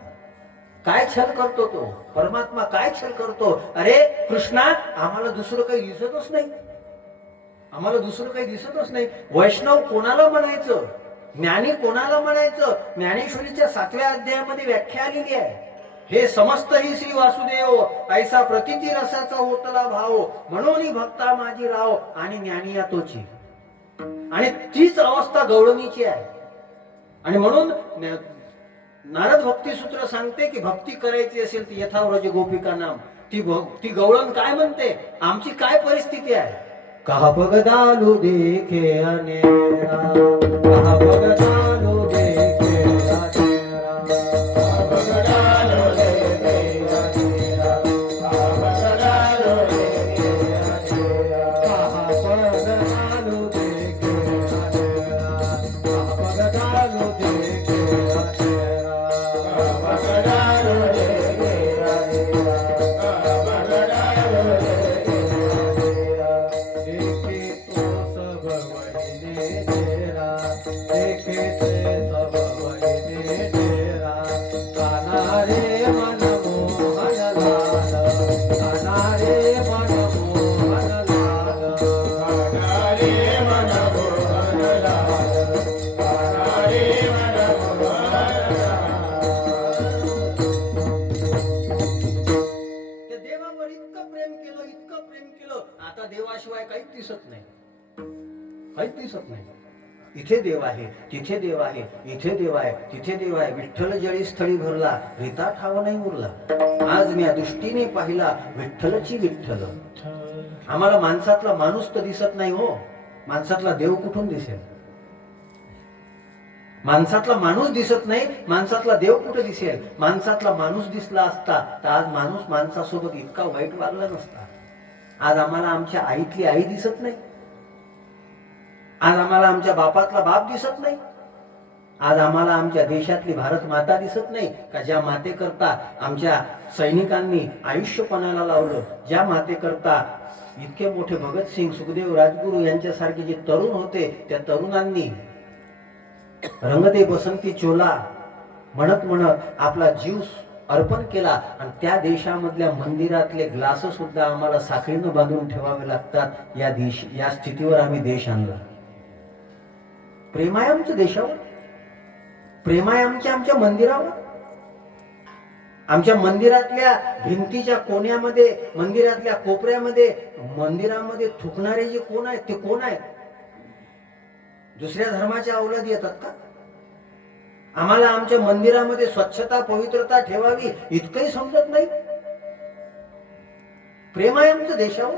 काय छल करतो तो परमात्मा? काय छल करतो? अरे कृष्णा, आम्हाला दुसरं काही दिसतच नाही, आम्हाला दुसरं काही दिसतच नाही. वैष्णव कोणाला म्हणायचं, ज्ञानी कोणाला म्हणायचं? ज्ञानेश्वरीच्या 7व्या अध्यायामध्ये व्याख्या आलेली आहे. हे समस्त ही श्री वासुदेव, ऐसा प्रतिती रसाचा होतला भाव, म्हणून भक्ता माझी राव, आणि ज्ञानी या तोची. आणि तीच अवस्था गवळणीची आहे. आणि म्हणून नारद भक्ती सूत्र सांगते की भक्ती करायची असेल ती यथाव्रज गोपिका नाम. ती गवळण काय म्हणते, आमची काय परिस्थिती आहे. कहा बगदालू देखे अनेरा, कहा बगदालू देखे अनेरा, कहा बगदालू देखे अनेरा, कहा बगदालू देखे अनेरा, कहा बगदालू देखे अनेरा, कहा बगदालू देखे अनेरा, कहा बगदालू देखे अनेरा, कहा बगदालू देखे अनेरा. देखे तो सब वही तेरा, देखे से सब वही तेरा, काना रे मन मोहन लाल, काना रे मन मोहन लाल, काना रे मन मोहन लाल, काना रे मन मोहन लाल. त्या देवावर इतकं प्रेम केलं, इतकं प्रेम केलं, आता देवाशिवाय काहीच दिसत नाही, काहीच दिसत नाही. इथे देव आहे, तिथे देव आहे, इथे देव आहे, तिथे देव आहे. विठ्ठल जळी स्थळी भरला, रीता ठाव नाही उरला. आज मी या दृष्टीने पाहिला विठ्ठलची विठ्ठल. आम्हाला माणसातला माणूस तर दिसत नाही हो, माणसातला देव कुठून दिसेल? माणसातला माणूस दिसत नाही, माणसातला देव कुठे दिसेल? माणसातला माणूस दिसला असता तर आज माणूस माणसासोबत इतका वाईट वागला नसता. आज आम्हाला आमच्या आईतली आई दिसत नाही, आज आम्हाला आमच्या बापातला बाप दिसत नाही, आज आम्हाला आमच्या देशातली भारत माता दिसत नाही का? ज्या मातेकरता आमच्या सैनिकांनी आयुष्य पणाला लावलं, ज्या मातेकरता इतके मोठे भगतसिंग, सुखदेव, राजगुरू यांच्यासारखे जे तरुण होते, त्या तरुणांनी रंगदे बसंती चोला म्हणत म्हणत आपला जीव अर्पण केला. आणि त्या देशामधल्या मंदिरातले ग्लास सुद्धा आम्हाला साखळीनं बांधून ठेवावे लागतात. या स्थितीवर आम्ही देश आणला. प्रेम आहे आमच्या देशावर, प्रेम आहे आमच्या मंदिरावर. आमच्या मंदिरातल्या भिंतीच्या कोण्यामध्ये, मंदिरातल्या कोपऱ्यामध्ये, मंदिरामध्ये थुकणारे जे कोण आहेत ते कोण आहेत? दुसऱ्या धर्माच्या अवलादी येतात का? आम्हाला आमच्या मंदिरामध्ये स्वच्छता, पवित्रता ठेवावी इतकंही समजत नाही. प्रेम आहे आमचं देशावर,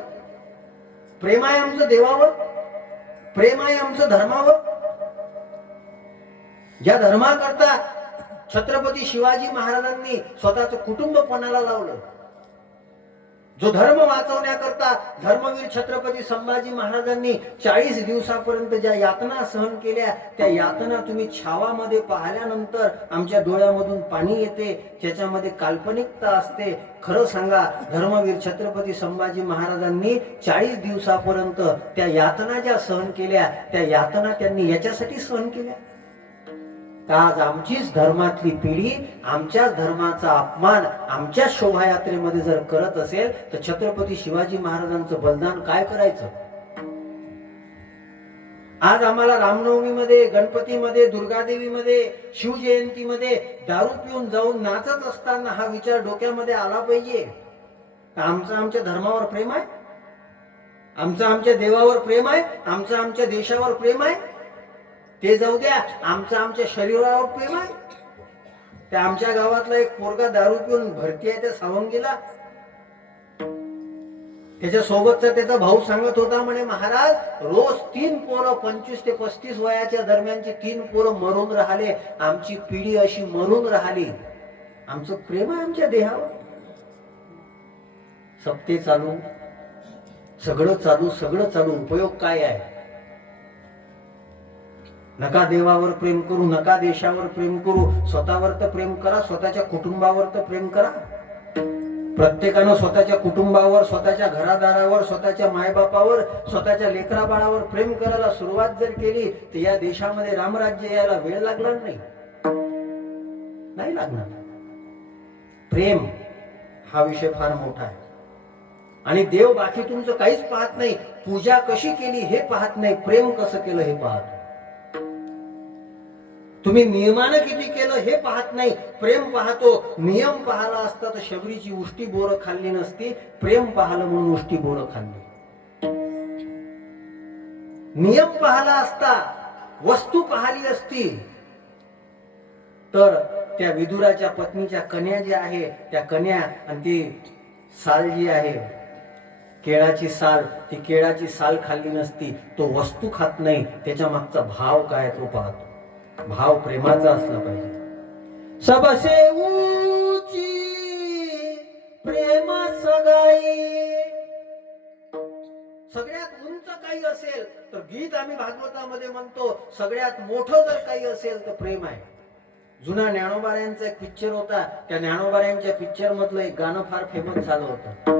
प्रेम आहे आमचं देवावर, प्रेम आहे आमचं धर्मावर. ज्या धर्माकरता छत्रपती शिवाजी महाराजांनी स्वतःचं कुटुंब पणाला लावलं, जो धर्म वाचवण्याकरता धर्मवीर छत्रपती संभाजी महाराजांनी 40 दिवसापर्यंत ज्या यातना सहन केल्या, त्या यातना तुम्ही छावामध्ये पाहिल्यानंतर आमच्या डोळ्यामधून पाणी येते, ज्याच्यामध्ये काल्पनिकता असते. खरं सांगा, धर्मवीर छत्रपती संभाजी महाराजांनी 40 दिवसापर्यंत त्या यातना ज्या सहन केल्या, त्या यातना त्यांनी याच्यासाठी सहन केल्या. आज आमचीच धर्मातली पिढी आमच्याच धर्माचा अपमान आमच्या शोभायात्रेमध्ये जर करत असेल, तर छत्रपती शिवाजी महाराजांचं बलिदान काय करायचं? आज आम्हाला रामनवमीमध्ये, गणपतीमध्ये, दुर्गादेवीमध्ये, शिवजयंतीमध्ये दारू पिऊन जाऊन नाचत असताना हा विचार डोक्यामध्ये आला पाहिजे. आमचं आमच्या धर्मावर प्रेम आहे, आमचं आमच्या देवावर प्रेम आहे, आमचं आमच्या देशावर प्रेम आहे. ते जाऊ द्या, आमचं आमच्या शरीरावर प्रेम आहे. त्या आमच्या गावातला एक पोरगा दारू पिऊन भरती आहे, त्या सावंगीला, त्याच्या सोबतचा त्याचा भाऊ सांगत होता, म्हणे महाराज, रोज 3 पोरं 25 ते 35 वयाच्या दरम्यानची 3 पोरं मरून राहिले. आमची पिढी अशी मरून राहिली. आमचं प्रेम आहे आमच्या देहावर. सप्ते चालू, सगळं चालू, उपयोग काय आहे? नका देवावर प्रेम करू, नका देशावर प्रेम करू. स्वतःवर तर प्रेम करा, स्वतःच्या कुटुंबावर तर प्रेम करा. प्रत्येकानं स्वतःच्या कुटुंबावर, स्वतःच्या घरादारावर, स्वतःच्या मायबापावर, स्वतःच्या लेकरा बाळावर प्रेम करायला सुरुवात जर केली, तर या देशामध्ये रामराज्य यायला वेळ लागणार नाही लागणार. प्रेम हा विषय फार मोठा आहे. आणि देव बाकी तुमचं काहीच पाहत नाही. पूजा कशी केली हे पाहत नाही, प्रेम कसं केलं हे पाहतो. तुम्ही नियमानं किती केलं हे पाहत नाही, प्रेम पाहतो. नियम पाहला असता तर शबरीची उष्टी बोरं खाल्ली नसती, प्रेम पाहलं म्हणून उष्टी बोरं खाल्ली. नियम पाहला असता, वस्तू पाहिली असती, तर त्या विदुराच्या पत्नीच्या कन्या ज्या आहे, त्या कन्या आणि ती साल जी आहे, केळाची साल, ती केळाची साल खाल्ली नसती. तो वस्तू खात नाही, त्याच्या मागचा भाव काय तो पाहतो. भाव प्रेमाचा असला पाहिजे. सबसे ऊंची प्रेम सगाई. सगळ्यात उंच काही असेल तर गीत आम्ही भागवतामध्ये म्हणतो, सगळ्यात मोठं जर काही असेल तर प्रेम आहे. जुना ज्ञानोबाऱ्यांचा एक पिक्चर होता, त्या ज्ञानोबाऱ्यांच्या पिक्चर मधलं एक गाणं फार फेमस झालं होतं.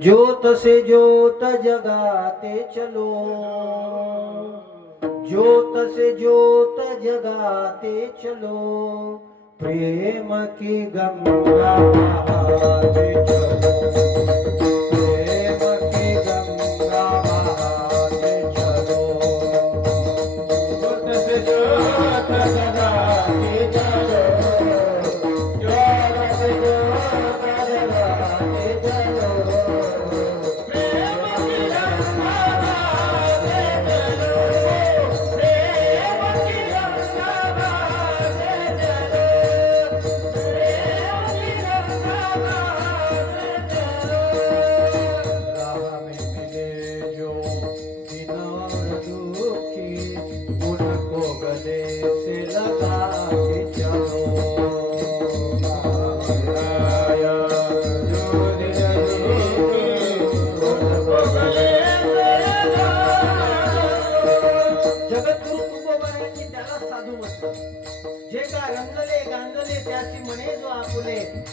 ज्योत से ज्योत जगाते चलो, ज्योत से ज्योत जगाते चलो, प्रेम की गंगा बहाते चलो, प्रेम की गंगा बहाते चलो, ज्योत से ज्योत जगाते चलो, ज्योत से ज्योत जगाते चलो,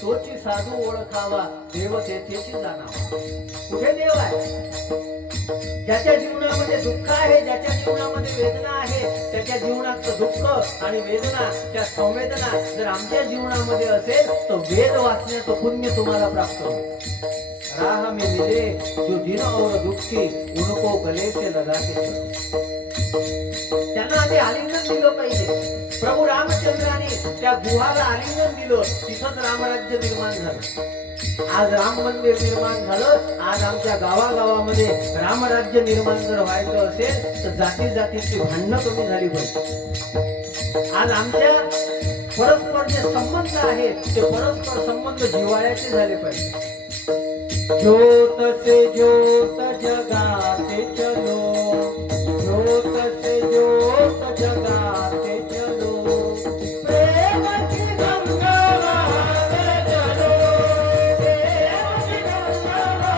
तोची साधू ओळखावा, देव तेथेची जाणावा. कुठे देव आहे? ज्याच्या जीवनामध्ये दुःख आहे, ज्याच्या जीवनामध्ये वेदना आहे, त्याच्या जीवनाचं दुःख आणि वेदना, त्या संवेदना जर आमच्या जीवनामध्ये असेल तर वेद वाचण्याचं पुण्य तुम्हाला प्राप्त होईल. राह में मिले जो दिन और दुःखी, उनको गले से लगाते चलो. त्यांना आधी आलिंगन दिलं पाहिजे. प्रभू रामचंद्राने त्या गुहाला आलिंगन दिलं, तिथंच रामराज्य निर्माण झालं. आज राम मंदिर निर्माण झालं. आज आमच्या गावागावामध्ये रामराज्य निर्माण जर व्हायचं असेल तर जाती जातीची भांडणं कमी झाली पाहिजे. आज आमच्या परस्पर जे संबंध आहेत ते परस्पर संबंध जिव्हाळ्याचे झाले पाहिजे. ज्योत से ज्योत जगाते चलो, ज्योत से ज्योत जगाते चलो, प्रेम की गंगा बहाते चलो, प्रेम की गंगा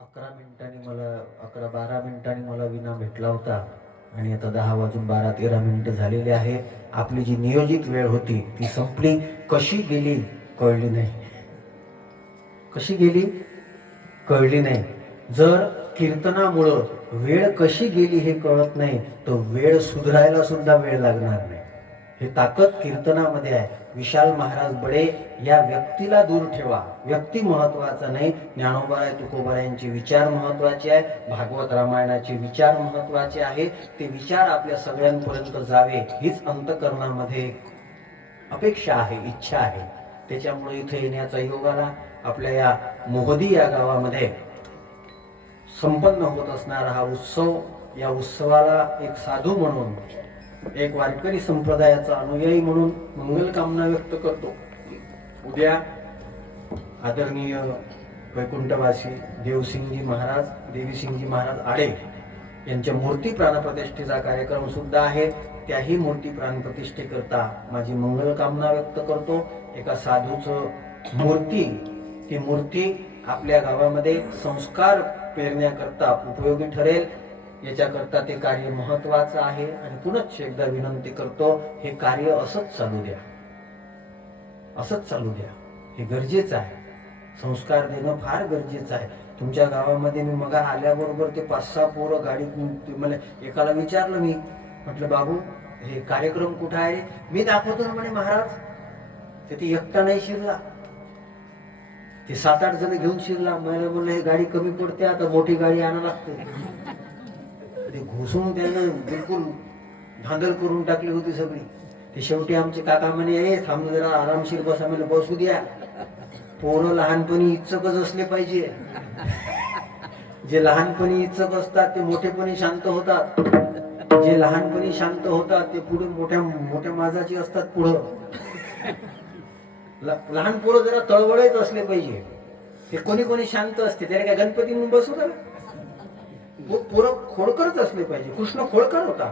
11-12 मिनिटांनी मला विना भेटला होता आणि आता 10 वाजून 12-13 मिनिटं झालेली आहे. आपली जी नियोजित वेळ होती ती संपली. कशी गेली कळली नाही. कशी गेली कळली नाही. जर कीर्तनामुळं वेळ कशी गेली हे कळत नाही तर वेळ सुधारायला सुद्धा वेळ लागणार नाही. हे ताकद कीर्तनामध्ये आहे. विशाल महाराज बडे या व्यक्तीला दूर ठेवा. व्यक्ती महत्वाचा नाही. ज्ञानोबाराय तुकोबारायांचे विचार महत्वाचे आहे. भागवत रामायणाचे विचार महत्वाचे आहे. ते विचार आपल्या सगळ्यांपर्यंत जावे हीच अंतकरणामध्ये अपेक्षा आहे, इच्छा आहे. त्याच्यामुळे इथे येण्याचा योग आला. आपल्या या मोहदी या गावामध्ये संपन्न होत असणारा हा उत्सव, या उत्सवाला एक साधू म्हणून, एक वारकरी संप्रदायाचा अनुयायी म्हणून मंगल कामना व्यक्त करतो. उद्या आदरणीय वैकुंठवासी देवसिंगजी महाराज, देवीसिंगजी महाराज आडे यांच्या मूर्ती प्राणप्रतिष्ठेचा कार्यक्रम सुद्धा आहे. त्याही मूर्ती प्राणप्रतिष्ठेकरता माझी मंगल कामना व्यक्त करतो. एका साधूचं मूर्ती, ती मूर्ती आपल्या गावामध्ये संस्कार पेरण्याकरता उपयोगी ठरेल, याच्याकरता ते कार्य महत्वाचं आहे. आणि पुनश्च एकदा विनंती करतो, हे कार्य असंच चालू द्या, असंच चालू द्या. हे गरजेचं आहे. संस्कार देणं फार गरजेचं आहे. तुमच्या गावामध्ये मी मग आल्याबरोबर ते 5-6 पोरं गाडीत, मला एकाला विचारलं, मी म्हटलं बाबू हे कार्यक्रम कुठं आहे? मी दाखवतो ना म्हणे महाराज. ते एकटा नाही शिरला, ते 7-8 जण घेऊन शिरला. मला म्हणलं हे गाडी कमी पडते, आता मोठी गाडी आणावं लागते. ते घुसून त्यांना बिलकुल धांदल करून टाकली होती सगळी. ते शेवटी आमचे काका म्हणे, हे थांब जरा आरामशीर बसा. मला बसू द्या. पोरं लहानपणी इच्छुकच असले पाहिजे. जे लहानपणी इच्छुक असतात ते मोठेपणी शांत होतात. जे लहानपणी शांत होतात ते पुढे मोठ्या मोठ्या माजाची असतात. पुढं लहान पोरं जरा तळवळेच असले पाहिजे. ते कोणी कोणी शांत असते, त्याला काय गणपती म्हणून बसवतात. पोरं खोडकरच असले पाहिजे. कृष्ण खोडकर होता,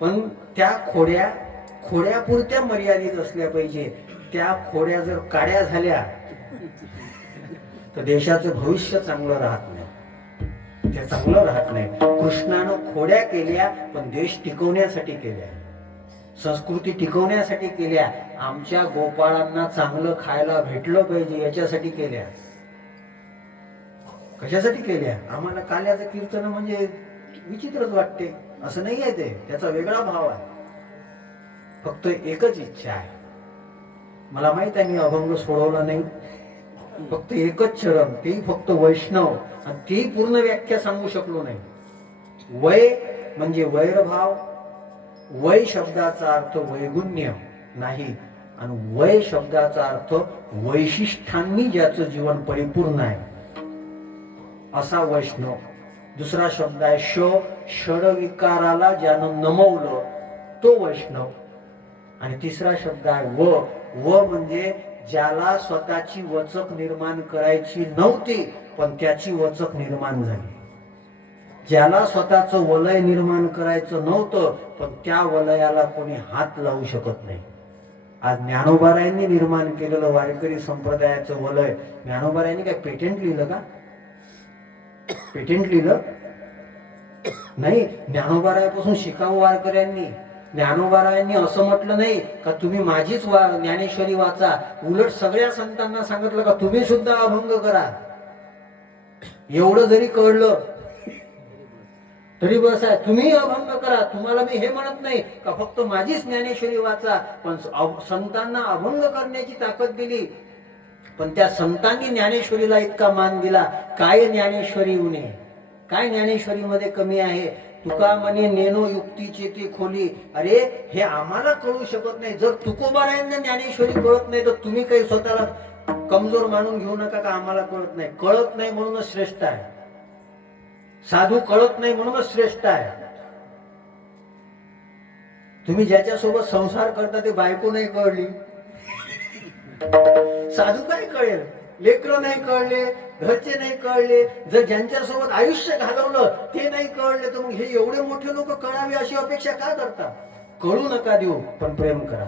पण त्या खोड्या पुरत्या मर्यादित असल्या पाहिजे. त्या खोड्या जर काड्या झाल्या तर देशाचं भविष्य चांगलं राहत नाही, ते चांगलं राहत नाही. कृष्णानं खोड्या केल्या पण देश टिकवण्यासाठी केल्या, संस्कृती टिकवण्यासाठी केल्या. आमच्या गोपाळांना चांगलं खायला भेटलं पाहिजे याच्यासाठी केल्या. कशासाठी केल्या? आम्हाला काल्याचं कीर्तन म्हणजे विचित्रच वाटते असं नाही आहे. ते त्याचा वेगळा भाव आहे. फक्त एकच इच्छा आहे. मला माहित आहे मी अभंग सोडवला नाही. फक्त एकच चरण, ते फक्त वैष्णव, आणि ती पूर्ण व्याख्या सांगू शकलो नाही. वय म्हणजे वैरभाव. वय शब्दाचा अर्थ वैगुण्य नाही, आणि वय शब्दाचा अर्थ वैशिष्ट्यांनी ज्याचं जीवन परिपूर्ण आहे असा वैष्णव. दुसरा शब्द आहे षड विकाराला ज्यानं नमवलं तो वैष्णव. आणि तिसरा शब्द आहे व म्हणजे ज्याला स्वतःची वचक निर्माण करायची नव्हती पण त्याची वचक निर्माण झाली. ज्याला स्वतःचं वलय निर्माण करायचं नव्हतं पण त्या वलयाला कोणी हात लावू शकत नाही. आज ज्ञानोबारायांनी निर्माण केलेलं वारकरी संप्रदायाचं वलय, ज्ञानोबारायांनी काय पेटेंट लिहिलं का? पेटेंट लिहिलं नाही. ज्ञानोबारायापासून शिकावं वारकऱ्यांनी. ज्ञानोबारायांनी असं म्हटलं नाही का तुम्ही माझीच ज्ञानेश्वरी वाचा. उलट सगळ्या संतांना सांगितलं का तुम्ही सुद्धा अभंग करा. एवढं जरी कळलं तरी बस आहे. तुम्ही अभंग करा. तुम्हाला मी हे म्हणत नाही का फक्त माझीच ज्ञानेश्वरी वाचा, पण संतांना अभंग करण्याची ताकद दिली. पण त्या संतांनी ज्ञानेश्वरीला इतका मान दिला. काय ज्ञानेश्वरी उणे, काय ज्ञानेश्वरीमध्ये कमी आहे? तुका म्हणे नेनो युक्तीची ती खोली. अरे हे आम्हाला कळू शकत नाही. जर तुकोबारायांना ज्ञानेश्वरी कळत नाही तर तुम्ही काही स्वतःला कमजोर मानून घेऊ नका का आम्हाला कळत नाही. कळत नाही म्हणूनच श्रेष्ठ आहे. साधू कळत नाही म्हणूनच श्रेष्ठ आहे. तुम्ही ज्याच्यासोबत संसार करता ते बायको नाही कळली, साधू काय कळेल? लेकरं नाही कळले, घरचे नाही कळले, जर ज्यांच्यासोबत आयुष्य घालवलं ते नाही कळले, तर मग हे एवढे मोठे लोक कळावे अशी अपेक्षा का करता? कळू नका देऊ, पण प्रेम करा.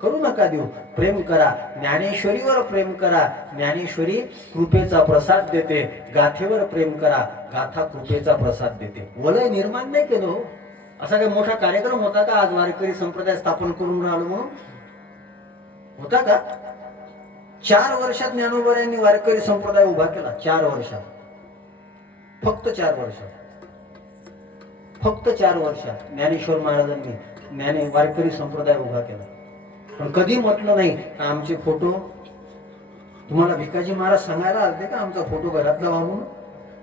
करू नका देऊ. प्रेम करा, ज्ञानेश्वरीवर प्रेम करा, ज्ञानेश्वरी कृपेचा प्रसाद देते. गाथेवर प्रेम करा, गाथा कृपेचा प्रसाद देते. वलय निर्माण नाही केलं हो. असा काही मोठा कार्यक्रम होता का आज वारकरी संप्रदाय स्थापन करून राहिलो म्हणून? होता का? 4 वर्षात ज्ञानोबा वारकरी संप्रदाय उभा केला. 4 वर्षात, फक्त 4 वर्षात, फक्त 4 वर्षात ज्ञानेश्वर महाराजांनी वारकरी संप्रदाय उभा केला. पण कधी म्हटलं नाही का आमचे फोटो, तुम्हाला भिकाजी महाराज सांगायला आलते का आमचा फोटो घरातला वाहून?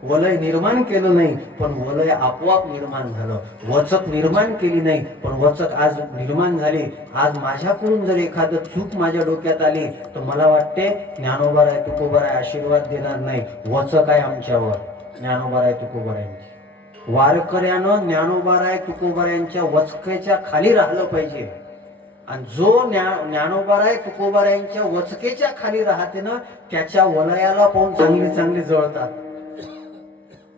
वलय निर्माण केलं नाही, पण वलय आपोआप निर्माण झालं. वचक निर्माण केली नाही, पण वचक आज निर्माण झाली. आज माझ्याकडून जर एखादं चूक माझ्या डोक्यात आली तर मला वाटते ज्ञानोबाराय तुकोबाराय आशीर्वाद देणार नाही. वचक आहे आमच्यावर ज्ञानोबाराय तुकोबारायांची. वारकऱ्यानं ज्ञानोबाराय तुकोबारायांच्या वचकेच्या खाली राहिलं पाहिजे. आणि जो ज्ञानोबाराय तुकोबारायांच्या वचकेच्या खाली राहते ना, त्याच्या वलयाला पाहून चांगले चांगले जळतात,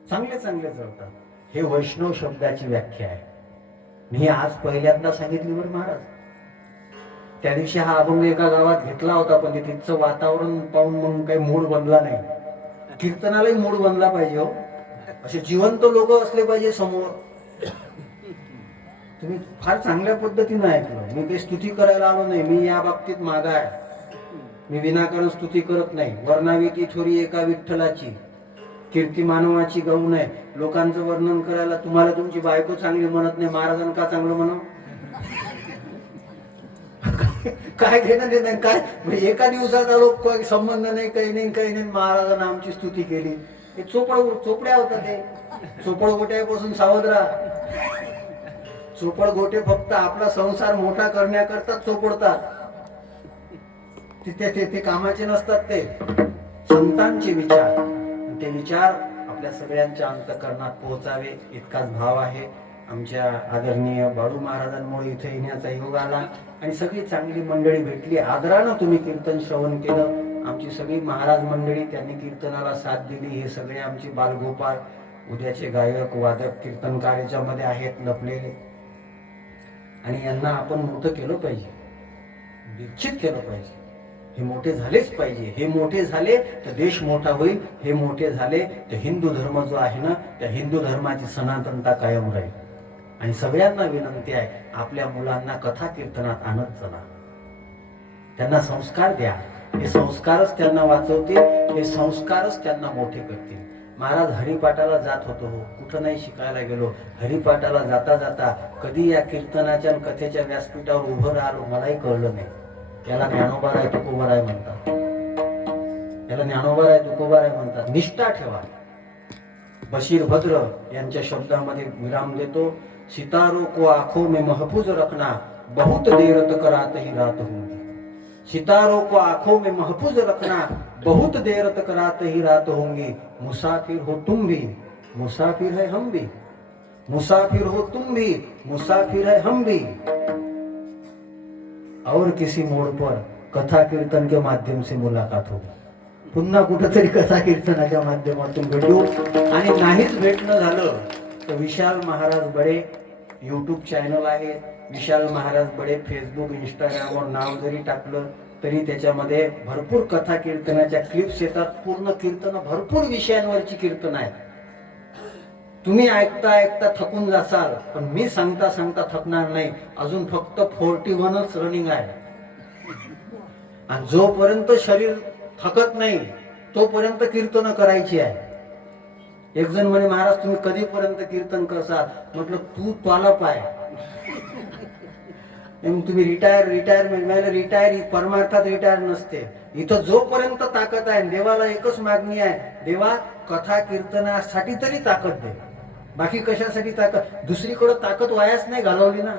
चांगले चांगले जळतात. हे वैष्णव शब्दाची व्याख्या आहे. मी आज पहिल्यांदा सांगितली बरं महाराज. त्या दिवशी हा अभंग एका गावात घेतला होता, पण तिथचं वातावरण पाहून मग काही मूड बनला नाही. कीर्तनालाही मूड बनला पाहिजे हो. असे जिवंत लोक असले पाहिजे समोर. तुम्ही फार चांगल्या पद्धतीने ऐकलं. मी काही स्तुती करायला आलो नाही. मी या बाबतीत मागा आहे. मी विनाकारण स्तुती करत नाही. वर्णावी ती थोरी एका विठ्ठलाची, कीर्ती मानवाची गौण आहे. लोकांचं वर्णन करायला तुम्हाला तुमची बायको चांगली म्हणत नाही, महाराजांना का चांगलं म्हणा? काय घेणं देणं काय? म्हणजे एका दिवसाचा लोक संबंध नाही, काही नाही काही नाही, महाराजांना आमची स्तुती केली. हे चोपड्या होता. ते चोपड गोट्यापासून सावध राहा. चोपड गोटे फक्त आपला संसार मोठा करण्याकरता चोपडतात. ते कामाचे नसतात. ते संतांचे विचार, ते विचार आपल्या सगळ्यांच्या अंतःकरणात पोहोचावे इतकाच भाव आहे. आमच्या आदरणीय बाळू महाराजांमुळे इथे येण्याचा योग आला आणि सगळी चांगली मंडळी भेटली. आदरानं तुम्ही कीर्तन श्रवण केलं. आमची सगळी महाराज मंडळी त्यांनी कीर्तनाला साथ दिली. हे सगळे आमचे बालगोपाळ उद्याचे गायक वादक कीर्तनकार याच्यामध्ये आहेत लपलेले. आणि यांना आपण मोठं केलं पाहिजे, निश्चित केलं पाहिजे. हे मोठे झालेच पाहिजे. हे मोठे झाले तर देश मोठा होईल. हे मोठे झाले तर हिंदू धर्म जो आहे ना, त्या हिंदू धर्माची सनातनता कायम राहील. आणि सगळ्यांना विनंती आहे, आपल्या मुलांना कथा कीर्तनात आणत चला. त्यांना संस्कार द्या. हे संस्कारच त्यांना वाचवतील. हे संस्कारच त्यांना मोठे करतील. महाराज हरिपाठाला जात होतो हो, कुठं नाही शिकायला गेलो. हरिपाठाला जाता जाता कधी या कीर्तनाच्या कथेच्या व्यासपीठावर उभं राहिलो मलाही कळलं नाही. याला ज्ञानोबाराय तुकोबाराय म्हणतात. याला ज्ञानोबाराय तुकोबाराय म्हणतात. निष्ठा ठेवा. बशीर भद्र यांच्या शब्दामध्ये विराम देतो. सितारो को आंखों में महफूज रखना, बहुत देर तक रात ही रात होंगी. सितारों को आंखों में महफूज रखना, बहुत देर तक रात ही रात होंगी. मुसाफिर हो तुम भी, मुसाफिर है हम भी. मुसाफिर हो तुम भी, मुसाफिर है हम भी. और किसी मोड़ पर कथा कीर्तन के माध्यम से मुलाकात हो. पुन्हा कुठेतरी कथा कीर्तनाच्या माध्यमातून भेटू. आणि नाहीच भेटणं झालं तर विशाल महाराज बडे YouTube चॅनल आहे. विशाल महाराज बडे फेसबुक इंस्टाग्रामवर नाव जरी टाकलं तरी त्याच्यामध्ये भरपूर कथा कीर्तनाच्या क्लिप्स येतात. पूर्ण कीर्तन, भरपूर विषयांवरची कीर्तन आहेत. तुम्ही ऐकता ऐकता थकून जासाल, पण मी सांगता सांगता थकणार नाही. अजून फक्त 41च रनिंग आहे. आणि जोपर्यंत शरीर थकत नाही तोपर्यंत कीर्तन करायची आहे. एक जण म्हणे, महाराज तुम्ही कधीपर्यंत कीर्तन करसाल? म्हटलं तू त्वाला पाय. तुम्ही रिटायर परमार्थात रिटायर नसते. इथं जोपर्यंत ताकद आहे, देवाला एकच मागणी आहे, देवा कथा कीर्तनासाठी तरी ताकद दे. बाकी कशासाठी ताकद? दुसरीकडे ताकद वायाच नाही घालवली ना.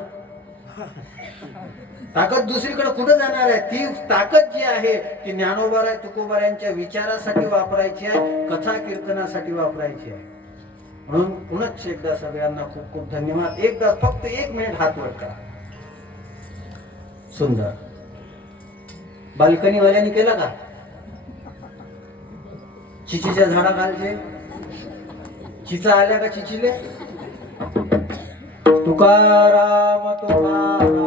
ताकद दुसरीकडे कुठं जाणार आहे? ती ताकद जी आहे ती ज्ञानोबाराय तुकोबारायांच्या विचारासाठी वापरायची आहे, कथा कीर्तनासाठी वापरायची आहे. म्हणून पुनश्च एकदा सगळ्यांना खूप खूप धन्यवाद. एकदा फक्त 1 मिनिट हात वर करा. सुंदर. बाल्कनी वाल्यांनी केला का? चिचीच्या झाडाखालचे चिचा आल्या का चिचीले? तुकाराम तुकाराम